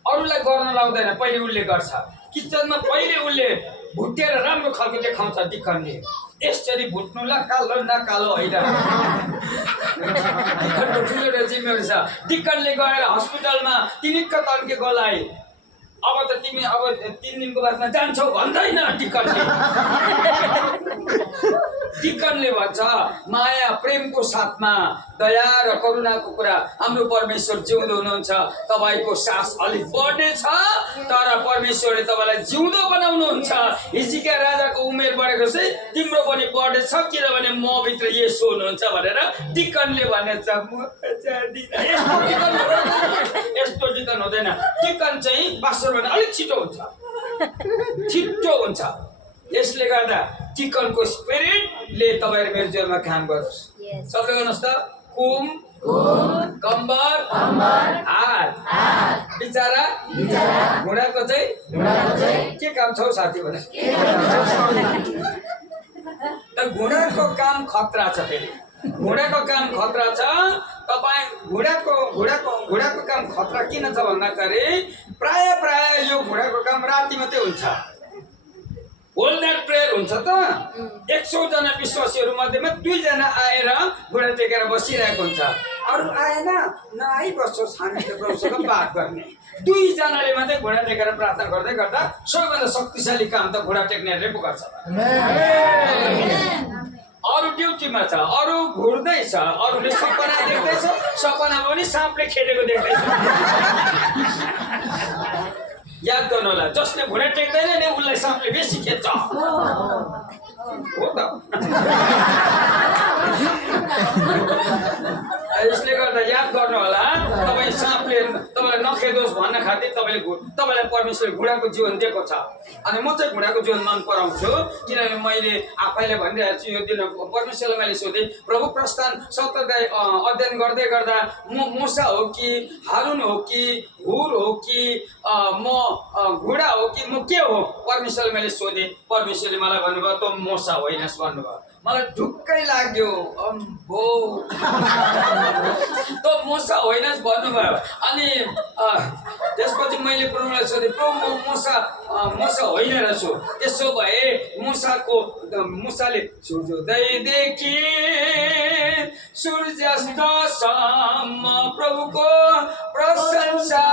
अरूलाई गर्न लाउँदैन, पहिले उसले गर्छ। किचनमा पहिले उसले भुटेर राम्रो खालको देखाउँछ डिक्कनले। यसरी भुट्नुला कालो न कालो होइन। ठुलो जिम्मेवारी छ। डिक्कनले गएर हस्पिटलमा तिनिक्क तन्के गलाई, अब त तिमी अब 3 दिनको बादमा जान्छौ भन्दैन डिक्कनले। डिक्कनले भन्छ माया प्रेमको साथमा, दया र करुणाको कुरा। हाम्रो परमेश्वर जिउँदो हुनुहुन्छ, तपाईँको सास अलिक बढ्नेछ, तर परमेश्वरले तपाईँलाई जिउँदो बनाउनुहुन्छ। हिजकिया राजाको उमेर बढेको चाहिँ तिम्रो पनि बढ्नेछ, किनभने म भित्र येशू हुनुहुन्छ भनेर डिक्कनले भनेछ। यस्तो डिक्कन हुँदैन। डिक्कन चाहिँ पास्टर भने अलिक छिटो हुन्छ। यसले गर्दा डिक्कनको स्पिरिटले तपाईहरु मेरो जीवनमा काम गरोस्। सबले गर्नुहोस् त। कुम, कम्बर, हात, बिचारा, घुँडाको चाहिँ के काम छ साथी भने? घुँडाको काम खतरा छ। फेरि घुँडाको काम खतरा छ। तपाईँ घुँडाको काम खतरा किन छ भन्दाखेरि प्राय यो घुँडाको काम राति मात्रै हुन्छ। होल नाइट प्रेयर हुन्छ त। 100 जना विश्वासीहरू मध्येमा 2 जना आएर घुँडा टेकेर बसिरहेको हुन्छ। अरू आएन नआइ बस्छौँ शान्ति प्रभुसँग बात गर्ने। दुईजनाले मात्रै घुँडा टेकेर प्रार्थना गर्दै गर्दा सबैभन्दा शक्तिशाली काम त घुँडा टेक्नेहरूले पो गर्छ। अरू ड्युटीमा छ, अरू घुर्दैछ, अरूले सपना देख्दैछ, सपनामा पनि साँपले खेदेको देख्दैछ। याद गर्नु होला, जसले घुँडा टेक्दैन नि उसलाई साँपले बेसी खेद्छ। हो त यसले गर्दा याद गर्नु होला, तपाईँ साँपले तपाईँलाई नखेदोस् भन्न खातिर तपाईँलाई परमेश्वरले घुँडाको जीवन दिएको छ। अनि म चाहिँ घुँडाको जीवन मन पराउँछु, किनभने मैले आफैले भनिरहेको छु। यो दिन परमेश्वरलाई मैले सोधेँ, प्रभु प्रस्थान 17 अध्ययन गर्दै गर्दा म मूसा हो कि हारुन हो कि हुर हो कि म घुँडा हो कि म के हो? परमेश्वरले मैले सोधेँ, परमेश्वरले मलाई भन्नुभयो तँ मूसा होइनस् भन्नुभयो। मलाई ढुक्कै लाग्यो, अम्बो तँ मूसा होइनस् भन्नुभयो। अनि त्यसपछि मैले प्रभुलाई सोधेँ, प्रभु म मूसा होइन रहेछु। त्यसो भए मूसाले सूर्योदयदेखि सूर्यास्तसम्म प्रभुको प्रशंसा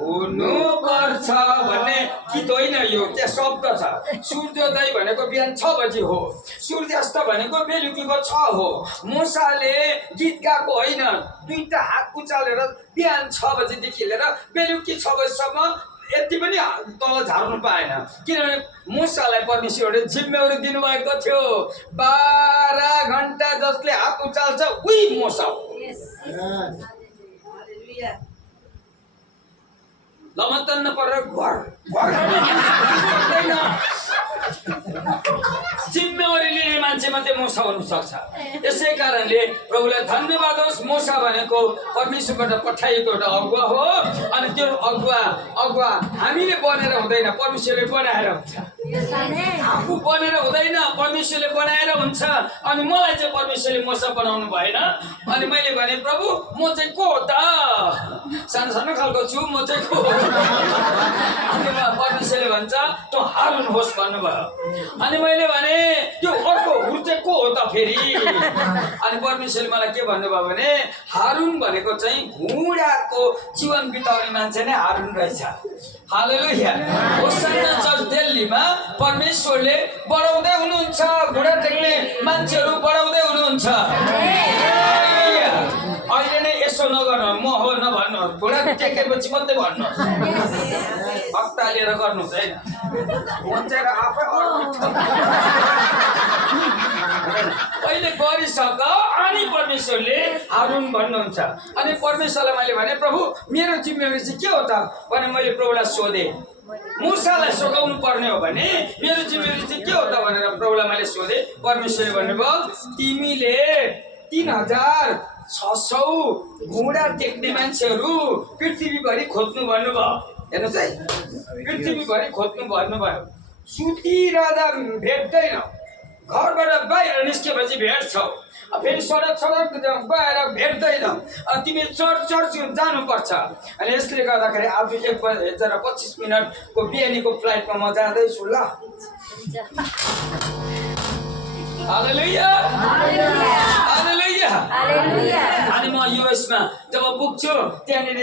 हुनुपर्छ भन्ने गीत होइन यो, त्यहाँ शब्द छ। सूर्योदय भनेको बिहान 6 बजी हो, सूर्यास्त भनेको बेलुकीको 6 हो। मूसाले गीत गाएको होइन, दुईटा हात उचालेर बिहान 6 बजीदेखि लिएर बेलुकी 6 बजीसम्म यति पनि तल झार्नु पाएन, किनभने मूसालाई परमेश्वरले जिम्मेवारी दिनुभएको थियो। 12 घन्टा जसले हात उचाल्छ उही मूसा हो। लमतन्न परेर घर जिम्मेवारी लिने मान्छे मात्रै मूसा हुनु सक्छ। यसै कारणले प्रभुलाई धन्यवाद होस्, मूसा भनेको परमेश्वरबाट पठाइएको एउटा अगुवा हो। अनि त्यो अगुवा हामीले बनेर हुँदैन, परमेश्वरले बनाएर हुन्छ। आफू बनेर हुँदैन, परमेश्वरले बनाएर हुन्छ। अनि मलाई चाहिँ परमेश्वरले मूसा बनाउनु भएन। अनि मैले भने प्रभु म चाहिँ को हो त? सानो सानो खालको छु, म चाहिँ को हो? अनि परमेश्वरले भन्छ तँ हारुन होस् भन्नुभयो। अनि मैले भने त्यो अर्को हुर चाहिँ को हो त फेरि? अनि परमेश्वरले मलाई के भन्नुभयो भने हारुन भनेको चाहिँ घुँडाको जीवन बिताउने मान्छे नै हारुन रहेछ। हालेलुया। होसाना चर्च दिल्लीमा परमेश्वरले बढाउँदै हुनुहुन्छ, घुँडा टेक्ने मान्छेहरू बढाउँदै हुनुहुन्छ। अहिले नै यसो नगर्नु, म हो नभन्नुहोस्, घुँडा टेकेपछि मात्रै भन्नुहोस्, हप्तालेर गर्नु हुँदैन। भन्छेर आफै अहिले गरिसक अनि परमेश्वरले हारुन भन्नुहुन्छ। अनि परमेश्वरलाई मैले भने प्रभु मेरो जिम्मेवारी चाहिँ के हो त भने मैले प्रभुलाई सोधेँ। मूसालाई सघाउनु पर्ने हो भने मेरो जिम्मेवारी चाहिँ के हो त भनेर प्रभुलाई मैले सोधेँ। परमेश्वरले भन्नुभयो तिमीले 3600 घुँडा टेक्ने मान्छेहरू पृथ्वीभरि खोज्नु भन्नुभयो। हेर्नुहोस् है, पृथ्वीभरि खोज्नु भन्नुभयो। सुतिरहँदा भेट्दैन, घरबाट बाहिर निस्केपछि भेट्छौ, फेरि सडक गएर भेट्दैन, तिमी चर्च जानुपर्छ। अनि यसले गर्दाखेरि आज 1:25 बिहानीको फ्लाइटमा म जाँदैछु ल। हालेलुया हालेलुया हालेलुया। अनि म युएसमा जब पुग्छु त्यहाँनिर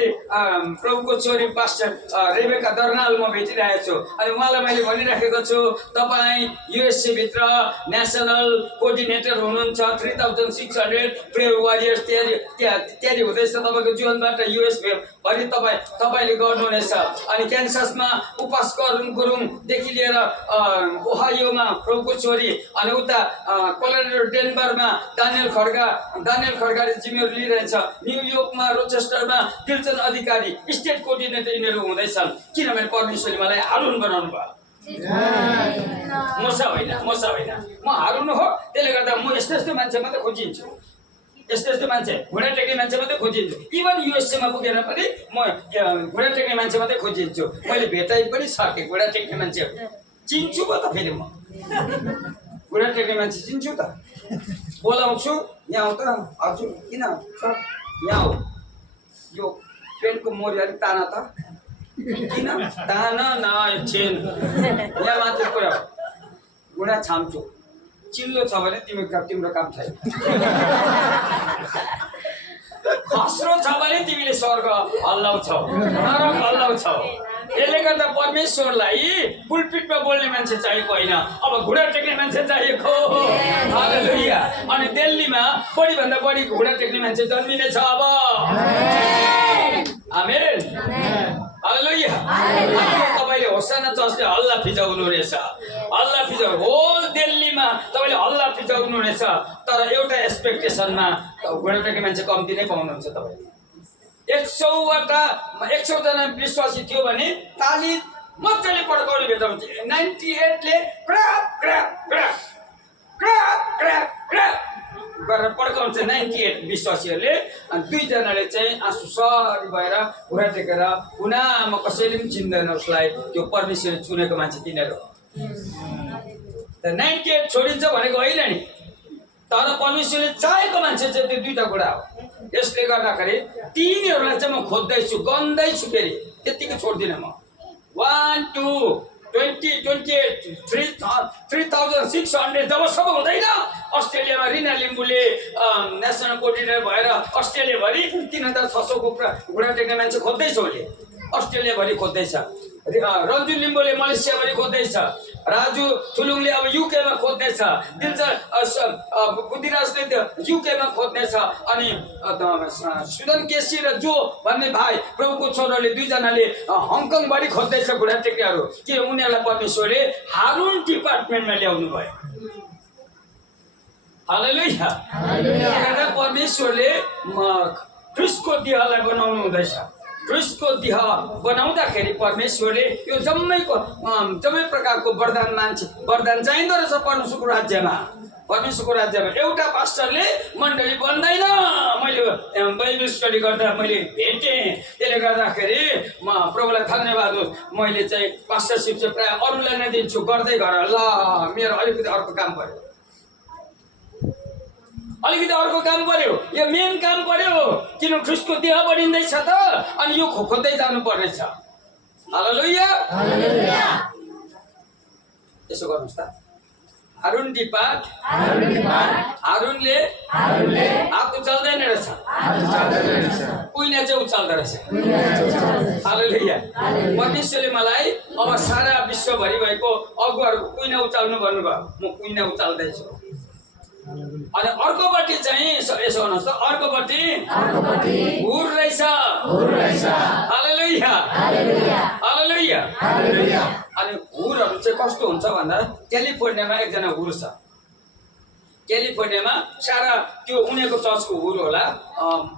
प्रभुको छोरी पास्टर रेबेका दर्नाल म भेटिरहेको छु। अनि उहाँलाई मैले भनिराखेको छु तपाईँ युएसए भित्र नेसनल कोअर्डिनेटर हुनुहुन्छ। 3600 प्रेयर वारियर्स तयारी हुँदैछ तपाईँको जीवनबाट। युएस भरि तपाईँले गर्नुहुनेछ। अनि क्यान्ससमा उपास गुरुङदेखि लिएर ओहायोमा प्रभुको छोरी, अनि उता कोलोराडो डेनभरमा दानियल खड्गाले जिम्मेवारी लिइरहेछ। न्युयोर्कमा रोचेस्टरमा दिलचन अधिकारी स्टेट कोअर्डिनेटर यिनीहरू हुँदैछन्, किनभने परमेश्वरले मलाई हारुन बनाउनु भयो। मूसा होइन, म हारुन हो। त्यसले गर्दा म यस्तो मान्छे मात्रै खोजिन्छु, यस्तो मान्छे घुँडा टेक्ने मान्छे मात्रै खोजिन्छु। इभन युएसएमा पुगेर पनि म घुँडा टेक्ने मान्छे मात्रै खोजिन्छु। मैले भेटाइ पनि सकेँ घुँडा टेक्ने मान्छेहरू। चिन्छु पो त फेरि म घुँडा टेक्ने मान्छे चिन्छु त। बोलाउँछु यहाँ आउ त। हजुर किन सर यहाँ हो, यो पेन्टको मोरी अलिक ताना त। किन ताना न एकछिन, यहाँ मात्र कुरा हो। घुँडा छाम्छु, चिल्लो छ भने तिम्रो काम छैन। खस्रो छ भने तिमीले स्वर्ग हल्लाउँछौ, नरक हल्लाउँछौ। यसले गर्दा परमेश्वरलाई पुलपिटमा बोल्ने मान्छे चाहिएको होइन, अब घुँडा टेक्ने मान्छे चाहिएको। हालेलुया। अनि दिल्लीमा बढीभन्दा बढी घुँडा टेक्ने मान्छे जन्मिनेछ अब। आमेन। हालेलुया। तपाईँले होसाना चर्चले हल्ला फिजाउनु रहेछ, हल्ला फिजाउ होल दिल्लीमा तपाईँले हल्ला फिजाउनु रहेछ। तर एउटा एक्सपेक्टेसनमा घुँडा टेक्ने मान्छे कम्ती नै पाउनुहुन्छ तपाईँले। 100 जना विश्वासी थियो भने ताली मजाले पड्काउने भेटाउँछ। 98ले क्र्याप क्र्याप क्र्याप क्र्याप क्र्याप क्र्याप गरेर पड्काउँछ 98 विश्वासीहरूले। अनि 2 जनाले चाहिँ आँसुसरी भएर घुँडा टेकेर पुनः म कसैले पनि चिन्दैन उसलाई, त्यो परमेश्वरले चुनेको मान्छे तिनीहरू हो। त 98 छोडिन्छ भनेको होइन नि, तर परमेश्वरले चाहेको मान्छे चाहिँ त्यो 2टा कुरा हो। यसले गर्दाखेरि तिनीहरूलाई चाहिँ म खोज्दैछु, गन्दैछु, फेरि त्यतिकै छोड्दिनँ म। 1 2 20 28 3600 जबसम्म हुँदैन। अस्ट्रेलियामा रिना लिम्बूले नेसनल कोअर्डिनेटर भएर अस्ट्रेलियाभरि 3600 को घुँडा टेक्ने मान्छे खोज्दैछ उसले, अस्ट्रेलियाभरि खोज्दैछ। रन्जु लिम्बूले मलेसियाभरि खोज्दैछ, राजु थुलुङले अब युकेमा खोज्दैछ, बुद्धिराजले युकेमा खोज्दैछ। अनि सुदन केसी र जो भन्ने भाइ प्रभुको छोराले 2 जनाले हङकङभरि खोज्दैछ घुँडा टेक्नेहरू। कि उनीहरूलाई परमेश्वरले हारुन डिपार्टमेन्टमा ल्याउनु भयो। हालेलुया। परमेश्वरले ख्रिस्टको देहलाई बनाउनु हुँदैछ। ख्रिस्टको देह बनाउँदाखेरि परमेश्वरले यो जम्मै प्रकारको वरदान चाहिँदो रहेछ परमेश्वरको राज्यमा। परमेश्वरको राज्यमा एउटा पास्टरले मण्डली बन्दैन। मैले बाइबल स्टडी गर्दा मैले भेटेँ। त्यसले गर्दाखेरि म प्रभुलाई धन्यवाद होस्, मैले चाहिँ पास्टरसिप चाहिँ प्रायः अरूलाई नै दिन्छु, गर्दै गर। ल मेरो अलिकति अर्को काम पर्यो, अलिकति अर्को काम पर्यो, यो मेन काम पर्यो। किन ख्रिस्टको देह बनिँदैछ त, अनि यो खोज्दै जानु पर्नेछ। हालेलुया। त्यसो गर्नुहोस् त। हारुन डिपार्ट, हारुनले हात उचाल्दैन रहेछ, कुइना चाहिँ उचाल्दो रहेछ। हालेलुया। परमेश्वरले मलाई अब सारा विश्वभरि भएको अगुवाहरूको कुइना उचाल्नु भन्नुभयो, म कुइना उचाल्दैछु। अनि अर्कोपट्टि चाहिँ यसो गर्नुहोस् त, अर्कोपट्टि हुर रहेछ। हालेलुया। हालेलुया। अनि हुरहरू चाहिँ कस्तो हुन्छ भन्दा क्यालिफोर्नियामा एकजना हुर छ। क्यालिफोर्नियामा सारा त्यो उनीहरूको चर्चको हुर होला,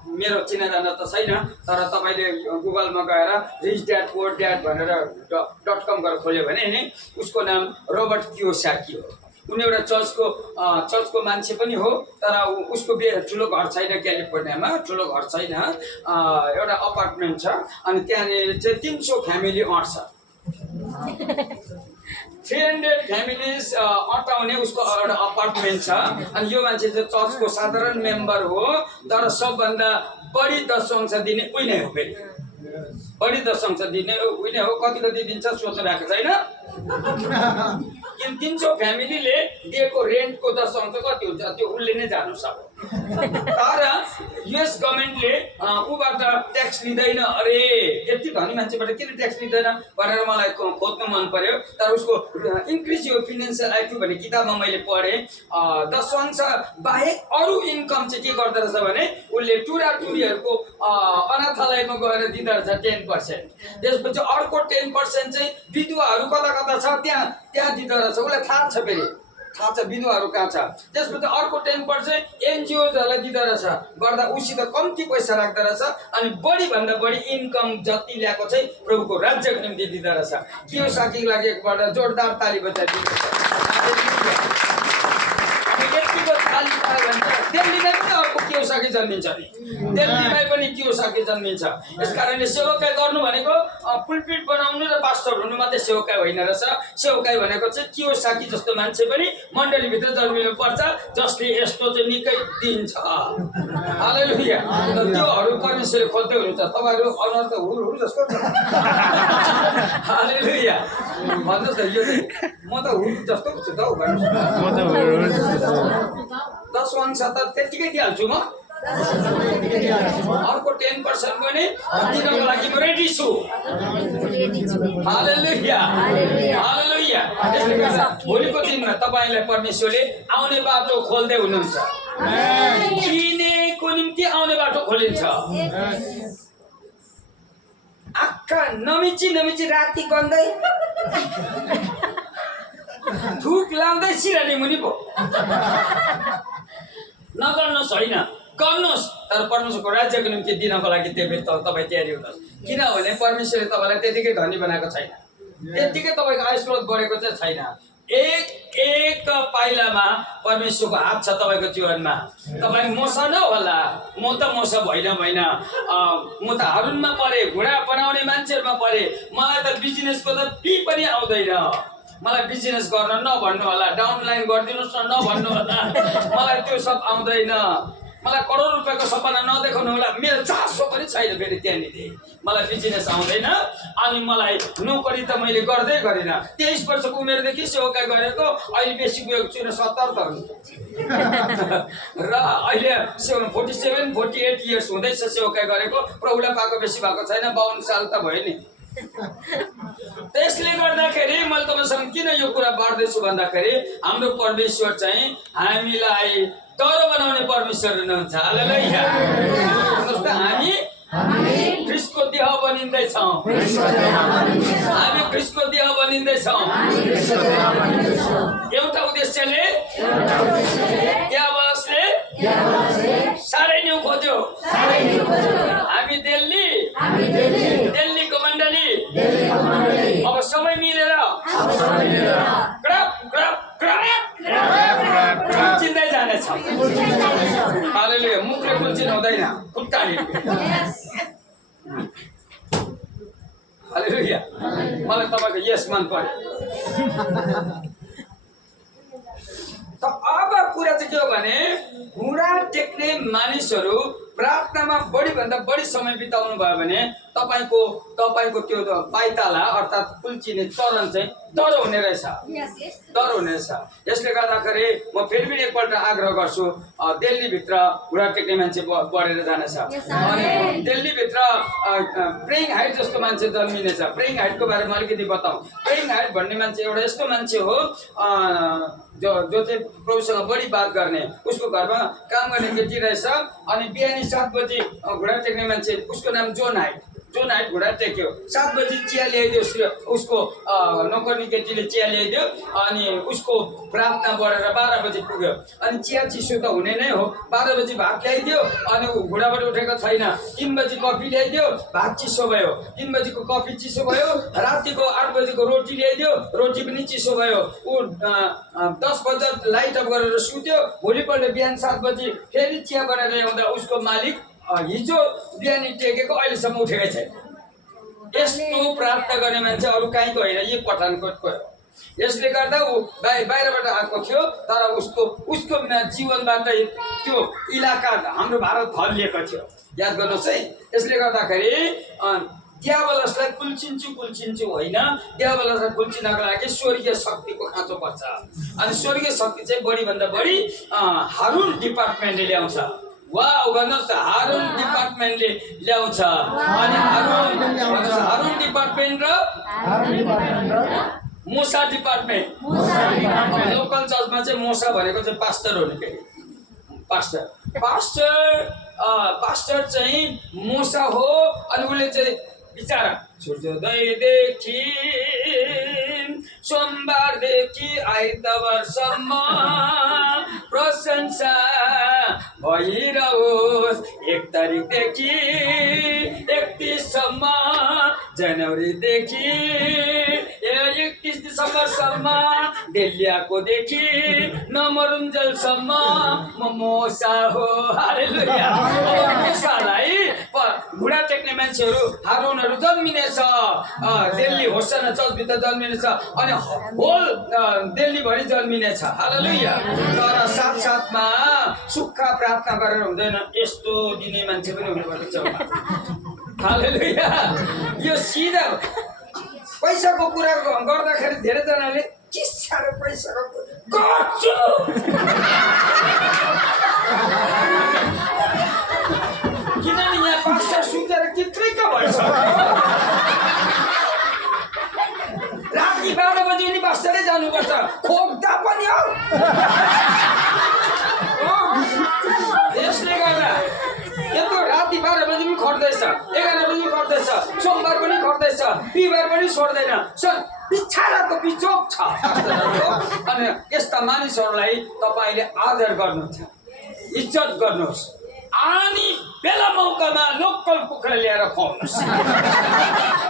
मेरो चिनाजाना त छैन। तर तपाईँले गुगलमा गएर रिच ड्याड पोर ड्याड भनेर .com गरेर खोल्यो भने नि उसको नाम रोबर्ट कियोसाकी हो। उनी एउटा चर्चको मान्छे पनि हो, तर उसको ठुलो घर छैन क्यालिफोर्नियामा, ठुलो घर छैन। एउटा अपार्टमेन्ट छ। अनि त्यहाँनिर चाहिँ 300 फ्यामिली अँट्छ। 300 फ्यामिलिज अटाउने उसको एउटा अपार्टमेन्ट छ। अनि यो मान्छे चाहिँ चर्चको साधारण मेम्बर हो, तर सबभन्दा बढी दशंश दिने उही नै हो। फेरि बढी दशंश दिने उही नै हो। कति दिन्छ सोध्नु भएको छैन। किन 300 फ्यामिलीले दिएको रेन्टको दशंश कति हुन्छ त्यो उसले नै जान्नु सक्छ। तर युएस गभर्मेन्टले उबाट ट्याक्स लिँदैन। अरे यति धनी मान्छेबाट किन ट्याक्स लिँदैन भनेर मलाई खोज्नु मन पर्यो। तर उसको इन्क्रिज यो फिनेन्सियल आइक्यू भन्ने किताबमा मैले पढेँ। दशंश बाहेक अरू इन्कम चाहिँ के गर्दो रहेछ भने उसले टुराटुरीहरूको अनाथालयमा गएर दिँदो रहेछ 10%। त्यसपछि अर्को 10% चाहिँ विधवाहरू कता कता छ त्यहाँ दिँदो रहेछ। उसलाई थाहा छ, फेरि थाहा छ विधवाहरू कहाँ छ। त्यसपछि अर्को 10% एनजिओजहरूलाई दिँदो रहेछ, गर्दा उसित कम्ती पैसा राख्दो रहेछ। अनि बढीभन्दा बढी इन्कम जति ल्याएको चाहिँ प्रभुको राज्यको निम्ति दिँदो रहेछ। कियोसाकीको लागि एकपल्ट जोरदार ताली बजाइदिनु। यतिको ताली पायो भने दिल्लीमै पनि अर्को कियोसाकी जन्मिन्छ नि, दिल्लीमै पनि कियोसाकी जन्मिन्छ। यस कारणले सेवकाई गर्नु भनेको पुलपिट बनाउनु र पास्टर हुनु मात्रै सेवकाई होइन रहेछ। सेवकाई भनेको चाहिँ कियोसाकी जस्तो मान्छे पनि मण्डलीभित्र जन्मिनु पर्छ, जसले यस्तो चाहिँ निकै दिन्छ। हालेलुया। त्योहरू परमेश्वरले खोज्दै हुनुहुन्छ। तपाईँहरू अनुहार त हुर जस्तो छ। हालेलुया। भन्नुहोस् न, यो म त हुर जस्तो छु त हौ भन्नुहोस्। 10 अंश त त्यतिकै दिइहाल्छु म। अर्को 10% पनि दिनको लागि म रेडी छु। हालेलुया हालेलुया। त्यसले गर्दा भोलिको दिनमा तपाईलाई परमेश्वरले आउने बाटो खोल्दै हुनुहुन्छ। किनेको निम्ति आउने बाटो खोलिन्छ। आँखा नमिची राति गन्दै थुक लाउँदै सिरानी मुनि पो नगर्नुहोस् होइन, गर्नुहोस्, तर परमेश्वरको राज्यको निम्ति दिनको लागि तपाईँ तयारी हुनुहोस्। किनभने परमेश्वरले तपाईँलाई त्यतिकै धनी बनाएको छैन, त्यतिकै तपाईँको आय स्रोत बढेको चाहिँ छैन। एक पाइलामा परमेश्वरको हात छ तपाईँको जीवनमा। तपाईँ मोसा नहोला, म त मोसा भइन, म त हारुनमा परे, घुँडा बनाउने मान्छेहरूमा परे। मलाई त बिजनेसको त पी पनि आउँदैन। मलाई बिजनेस गर्न नभन्नु होला, डाउनलाइन गरिदिनुहोस् न नभन्नु होला, मलाई त्यो सब आउँदैन। मलाई करोड रुपियाँको सपना नदेखाउनु होला, मेरो चासो पनि छैन फेरि त्यहाँनिर। मलाई बिजनेस आउँदैन अनि मलाई नोकरी त मैले गर्दै गरिनँ। 23 वर्षको उमेरदेखि सेवकाई गरेको, अहिले बेसी गएको छुइनँ, 77 र अहिले 47 48 इयर्स हुँदैछ सेवकाई गरेको। प्रभुलाई पाएको बेसी भएको छैन, 52 साल त भयो नि। त्यसले गर्दाखेरि मैले तपाईँसँग किन यो कुरा बाँड्दैछु भन्दाखेरि हाम्रो परमेश्वर चाहिँ हामीलाई डर बनाउने परमेश्वर हुनुहुन्छ। हालेलुया। हामी ख्रीष्टको देह बनिँदैछौँ, हामी ख्रीष्टको देह बनिँदैछौँ। एउटा उद्देश्यले दियावलसले साह्रै न्यु खोज्यो। हामी दिल्लीको मण्डली अब सबै मिलेर चिन्दै जानेछौँ। हालेलुया। मुखले कुल्चिन हुँदैन, खुट्टाले। हालेलुया। मलाई तपाईँको यस मन पर्यो। त अब कुरा चाहिँ के हो भने घुँडा टेक्ने मानिसहरू प्रार्थनामा बढीभन्दा बढी समय बिताउनु भयो भने तपाईँको त्यो पाइताला अर्थात् कुल्चिने चलन चाहिँ डर हुने रहेछ, डर हुने रहेछ। यसले गर्दाखेरि म फेरि पनि एकपल्ट आग्रह गर्छु, दिल्लीभित्र घुँडा टेक्ने मान्छे बढेर जानेछ। अनि दिल्लीभित्र प्रेइङ हाइट जस्तो मान्छे जन्मिनेछ। प्रेइङ हाइटको बारेमा अलिकति बताउँ। प्रेइङ हाइट भन्ने मान्छे एउटा यस्तो मान्छे हो जो चाहिँ प्रभुसँग बढी बात गर्ने, उसको घरमा काम गर्ने केटी रहेछ। अनि बिहानी 7 बजी घुँडा टेक्ने मान्छे, उसको नाम जोन हाइट घुँडा टेक्यो। 7 बजी चिया ल्याइदियो, उसको नोकर्नी केटीले चिया ल्याइदियो। अनि उसको प्रार्थना बढेर 12 बजी पुग्यो। अनि चिया चिसो त हुने नै हो। 12 बजी भात ल्याइदियो, अनि ऊ घुँडाबाट उठेको छैन। 3 बजी कफी ल्याइदियो, भात चिसो भयो। 3 बजीको कफी चिसो भयो। रातिको 8 बजीको रोटी ल्याइदियो, रोटी पनि चिसो भयो। ऊ 10 बजे लाइट अफ गरेर सुत्यो। भोलिपल्ट बिहान 7 बजी फेरि चिया बनाएर ल्याउँदा उसको मालिक हिजो बिहानी टेकेको अहिलेसम्म उठेकै छैन। यस्तो प्रार्थना गर्ने मान्छे अरू कहीँको होइन, यो पठानकोटको हो। यसले गर्दा ऊ बाहिरबाट आएको थियो, तर उसको जीवनबाट त्यो इलाका हाम्रो भारत फैलिएको थियो। याद गर्नुहोस् है। यसले गर्दाखेरि दियावलसलाई कुल्चिन्छु होइन, दियावलसलाई कुल्चिनको लागि स्वर्गीय शक्तिको खाँचो पर्छ। अनि स्वर्गीय शक्ति चाहिँ बढीभन्दा बढी हारुन डिपार्टमेन्टले ल्याउँछ। वाह भन्नुहोस्, हारुन डिपार्टमेन्टले ल्याउँछ। अनि हारुन डिपार्टमेन्ट र मोसा डिपार्टमेन्ट। लोकल चर्चमा चाहिँ मोसा भनेको चाहिँ पास्टर हो नि। फेरि पास्टर चाहिँ मोसा हो। अनि उसले चाहिँ बिचारा सूर्योदयदेखि सोमबारदेखि आइतबारसम्म प्रशंसा भइरहोस्। 1 तारिकदेखि 31 सम्म, जनवरीदेखि 31 दिसम्बरसम्म, दिल्लीकोदेखि नमरुन्जलसम्म म मोसा हो। हालेलुया। मोसालाई घुँडा टेक्ने मान्छेहरू हारुनहरू जन्मिनेछ। दिल्ली होसना चर्चभित्र जन्मिनेछ अनि होल दिल्लीभरि जन्मिनेछ। हालेलुया। तर साथसाथमा सुक्खा प्रार्थना गरेर हुँदैन, यस्तो दिने मान्छे पनि हुनुपर्छ। हालेलुया। यो सिधा पैसाको कुरा गर्दाखेरि धेरैजनाले के साह्रो पैसाको गर्छु बिहिबार पनि छोड्दैन बिछाडाको बिचोक छ पास्टरहरूको। अनि यस्ता मानिसहरूलाई तपाईँले आदर गर्नुहुन्छ, इज्जत गर्नुहोस् अनि बेला मौकामा लोकल कुखुरा ल्याएर खुवाउनुहोस्।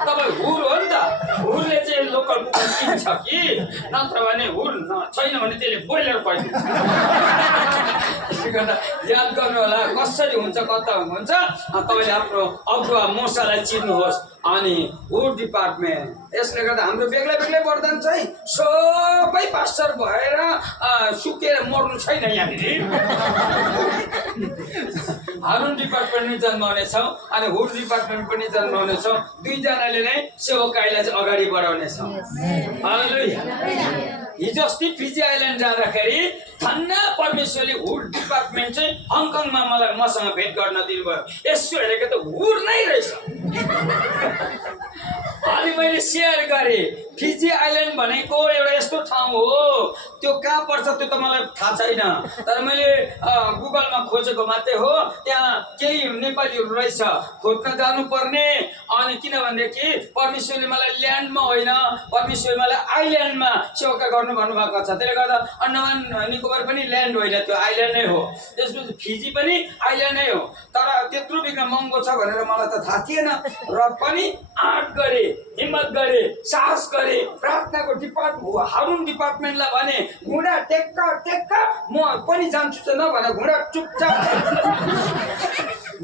तपाईँ हुर हो नि त, हुरले चाहिँ लोकल कुखुरा किन्छ कि नत्र भने हुर छैन भने त्यसले ब्रोइलर पाइदिन्छ। त्यसले गर्दा याद गर्नु होला कसरी हुन्छ कता हुन्छ। तपाईँले आफ्नो अगुवा मोसालाई चिन्नुहोस् अनि हुर डिपार्टमेन्ट। यसले गर्दा हाम्रो बेग्लै बेग्लै वरदान चाहिँ सबै पास्टर भएर सुकेर मर्नु छैन यहाँनिर। हारुन डिपार्टमेन्ट जन्माउनेछौँ अनि हुड डिपार्टमेन्ट पनि जन्माउनेछौँ। दुईजनाले नै सेवकाईलाई चाहिँ अगाडि बढाउनेछौँ। हालेलुया। हिजो अस्ति फिजी आइल्यान्ड जाँदाखेरि धन्न परमेश्वरले हुड डिपार्टमेन्ट चाहिँ हङकङमा मलाई मसँग भेट गर्न दिनुभयो। यसो हेरेको त हुड नै रहेछ। अनि मैले सेयर गरेँ फिजी आइल्यान्ड भनेको एउटा यस्तो ठाउँ हो, त्यो कहाँ पर्छ त्यो त मलाई थाहा छैन, तर मैले गुगलमा खोजेको मात्रै हो। त्यहाँ केही नेपालीहरू रहेछ, खोज्न जानुपर्ने। अनि किनभनेदेखि परमेश्वरले मलाई ल्यान्डमा होइन, परमेश्वरले मलाई आइल्यान्डमा सेवका गर्नु भन्नुभएको छ। त्यसले गर्दा अन्डमान निकोबार पनि ल्यान्ड होइन, त्यो आइल्यान्ड नै हो। त्यसपछि फिजी पनि आइल्यान्ड नै हो। तर त्यत्रो बिघ्न महँगो छ भनेर मलाई त थाहा थिएन, र पनि आँट गरे, हिम्मत गरे, साहस गरे। प्रार्थनाको हारुन डिपार्टमेन्टलाई भने घुँडा टेक्का टेक्का, म पनि जान्छु त नभने घुँडा चुपचाप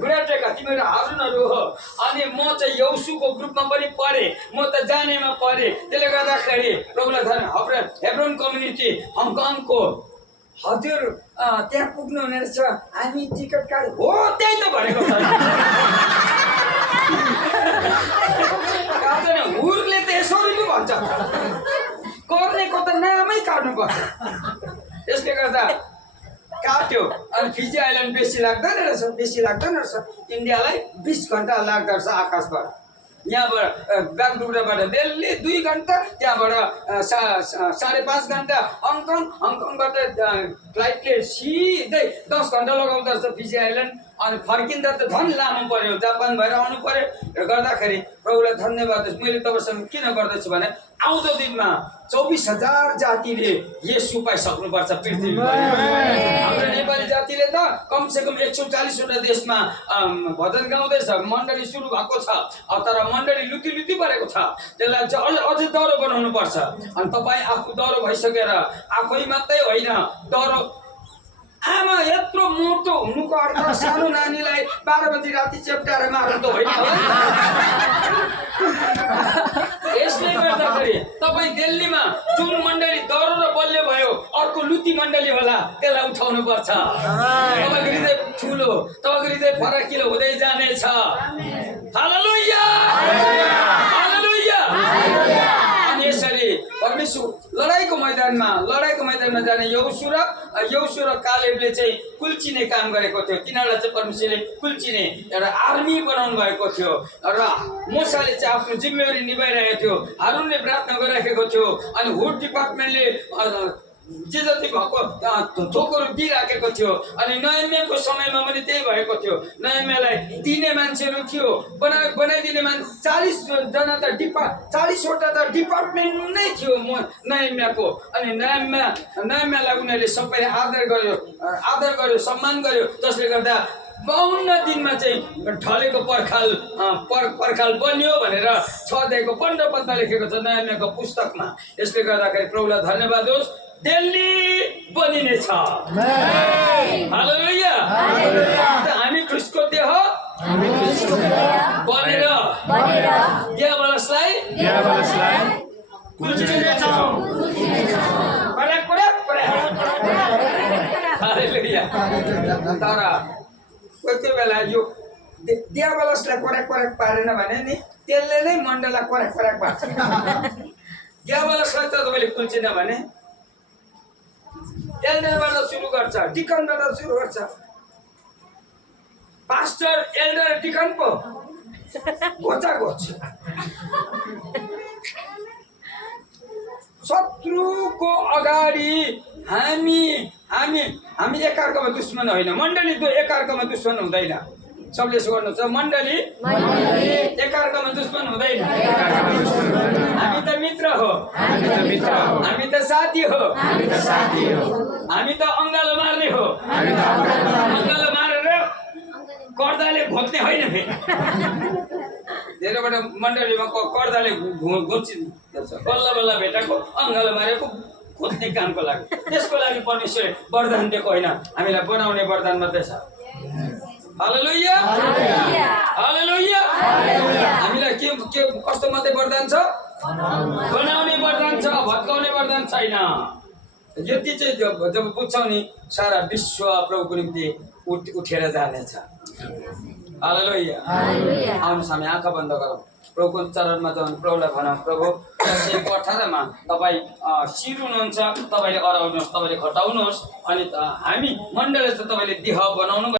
घुँडा टेक्का, तिमीहरू हारुनहरू हो। अनि म चाहिँ यौसुको ग्रुपमा पनि पढेँ, म त जानेमा पढेँ। त्यसले गर्दाखेरि प्रभुलाई धन्यवाद। हेब्रोन कम्युनिटी हङकङको हजुर त्यहाँ पुग्नु हुने रहेछ, हामी टिकट काट हो त्यही त भनेको छ। हुरले त यसरी पो भन्छ, गर्नेको त नामै काट्नुपर्छ। यसले गर्दा काट्यो। अनि फिजी आइल्यान्ड बेसी लाग्दैन रहेछ, बेसी लाग्दैन रहेछ। इन्डियालाई 20 घन्टा लाग्दो रहेछ आकाशबाट। यहाँबाट बागडोग्राबाट दिल्ली 2 घन्टा, त्यहाँबाट 5.5 घन्टा हङकङ, हङकङबाट फ्लाइटले सिधै 10 घन्टा लगाउँदो रहेछ फिजी आइल्यान्ड। अनि फर्किँदा त झन् लामो पर्यो, जापान भएर आउनु पर्यो। गर्दाखेरि प्रभुलाई धन्यवाद। मैले तपाईँसँग किन गर्दैछु भने आउँदो दिनमा 24,000 जातिले येशू पाइसक्नुपर्छ पृथ्वीमा। हाम्रो नेपाली जातिले त कमसेकम 140वटा देशमा भजन गाउँदैछ, मण्डली सुरु भएको छ। तर मण्डली लुती लुती परेको छ, त्यसलाई चाहिँ अझै डह्रो बनाउनु पर्छ। अनि तपाईँ आफू डह्रो भइसकेर आफै मात्रै होइन, डह्रो आमा यत्रो मोटो हुनुको अर्थ सानो नानीलाई 12 बजी राति चेप्टाएर मार्नु त होइन होला। यसले गर्दाखेरि तपाईँ दिल्लीमा जुन मण्डली डह्रो र बलियो भयो, अर्को लुती मण्डली होला, त्यसलाई उठाउनु पर्छ। तपाईँको हृदय ठुलो, तपाईँको हृदय फराकिलो हुँदै जानेछ। हालेलुया, हालेलुया। अनि यसरी परमेश्वर लडाइँको मैदानमा जाने यौसु र कालेबले चाहिँ कुल्चिने काम गरेको थियो। तिनीहरूलाई चाहिँ परमेश्वरले कुल्चिने एउटा आर्मी बनाउनु भएको थियो र मोसाले चाहिँ आफ्नो जिम्मेवारी निभाइरहेको थियो। हारुनले प्रार्थना गरिराखेको थियो। अनि हुड डिपार्टमेन्टले जे जति भएको थोकहरू दिइराखेको थियो। अनि नयम्याको समयमा पनि त्यही भएको थियो। नयम्यालाई दिने मान्छेहरू थियो, बनाइदिने मान्छे 40जना त 40वटा त डिपार्टमेन्ट नै थियो नयम्याको। अनि नयम्यालाई उनीहरूले सबैले आदर गर्यो, सम्मान गर्यो। जसले गर्दा 52 दिनमा चाहिँ ढलेको पर्खाल बन्यो भनेर 6 अध्यायको 15 पदमा लेखेको छ नयम्याको पुस्तकमा। यसले गर्दाखेरि प्रभुलाई धन्यवाद होस्, दिल्ली बनिनेछ। हालेलुया। हामी ख्रिस्टको देह बनेर दियाबलसलाई कुल्चिनेछौँ। हालेलुया। तर कोही बेला यो दियाबलसलाई कोराक पारेन भने नि त्यसले नै मण्डललाई कोराक पार्छ। दियाबलसलाई त तपाईँले कुल्चिन भने एल्डरबाट सुरु गर्छ, डिकनबाट सुरु गर्छ। पास्टर एल्डर डिकन पो घोच शत्रुको अगाडि हामी एकअर्कामा दुश्मन होइन। मण्डली एकअर्कामा दुश्मन हुँदैन। सबले यसो गर्नुहुन्छ मण्डली एकअर्कामा दुश्मन हुँदैन हामी त मित्र हो हामी त साथी हो हामी त अङ्गालो मार्ने हो अङ्गालो मारेर कर्दाले घोच्ने होइन फेरि धेरैबाट मण्डलीमा कर्दाले घोचिन्छ बल्ल बल्ल भेटाएको अङ्गालो मारेको खोज्ने कामको लागि त्यसको लागि परमेश्वरले वरदान दिएको होइन हामीलाई बनाउने वरदान मात्रै छ हालेलुया हालेलुया हामीलाई के कस्तो मात्रै वरदान छ बनाउने वरदान छ भत्काउने वरदान छैन यति चाहिँ जब बुझ्छौ नि सारा विश्व प्रभुको निम्ति उठेर जानेछ हालेलुया आउनुहोस् हामी आँखा बन्द गरौँ प्रभुको चरणमा जाउँ प्रभुलाई भनौँ प्रभु 18 मा तपाईँ शिर हुनुहुन्छ तपाईँले अराउनुहोस् तपाईँले घटाउनुहोस् अनि हामी मण्डलले चाहिँ तपाईँले देह बनाउनु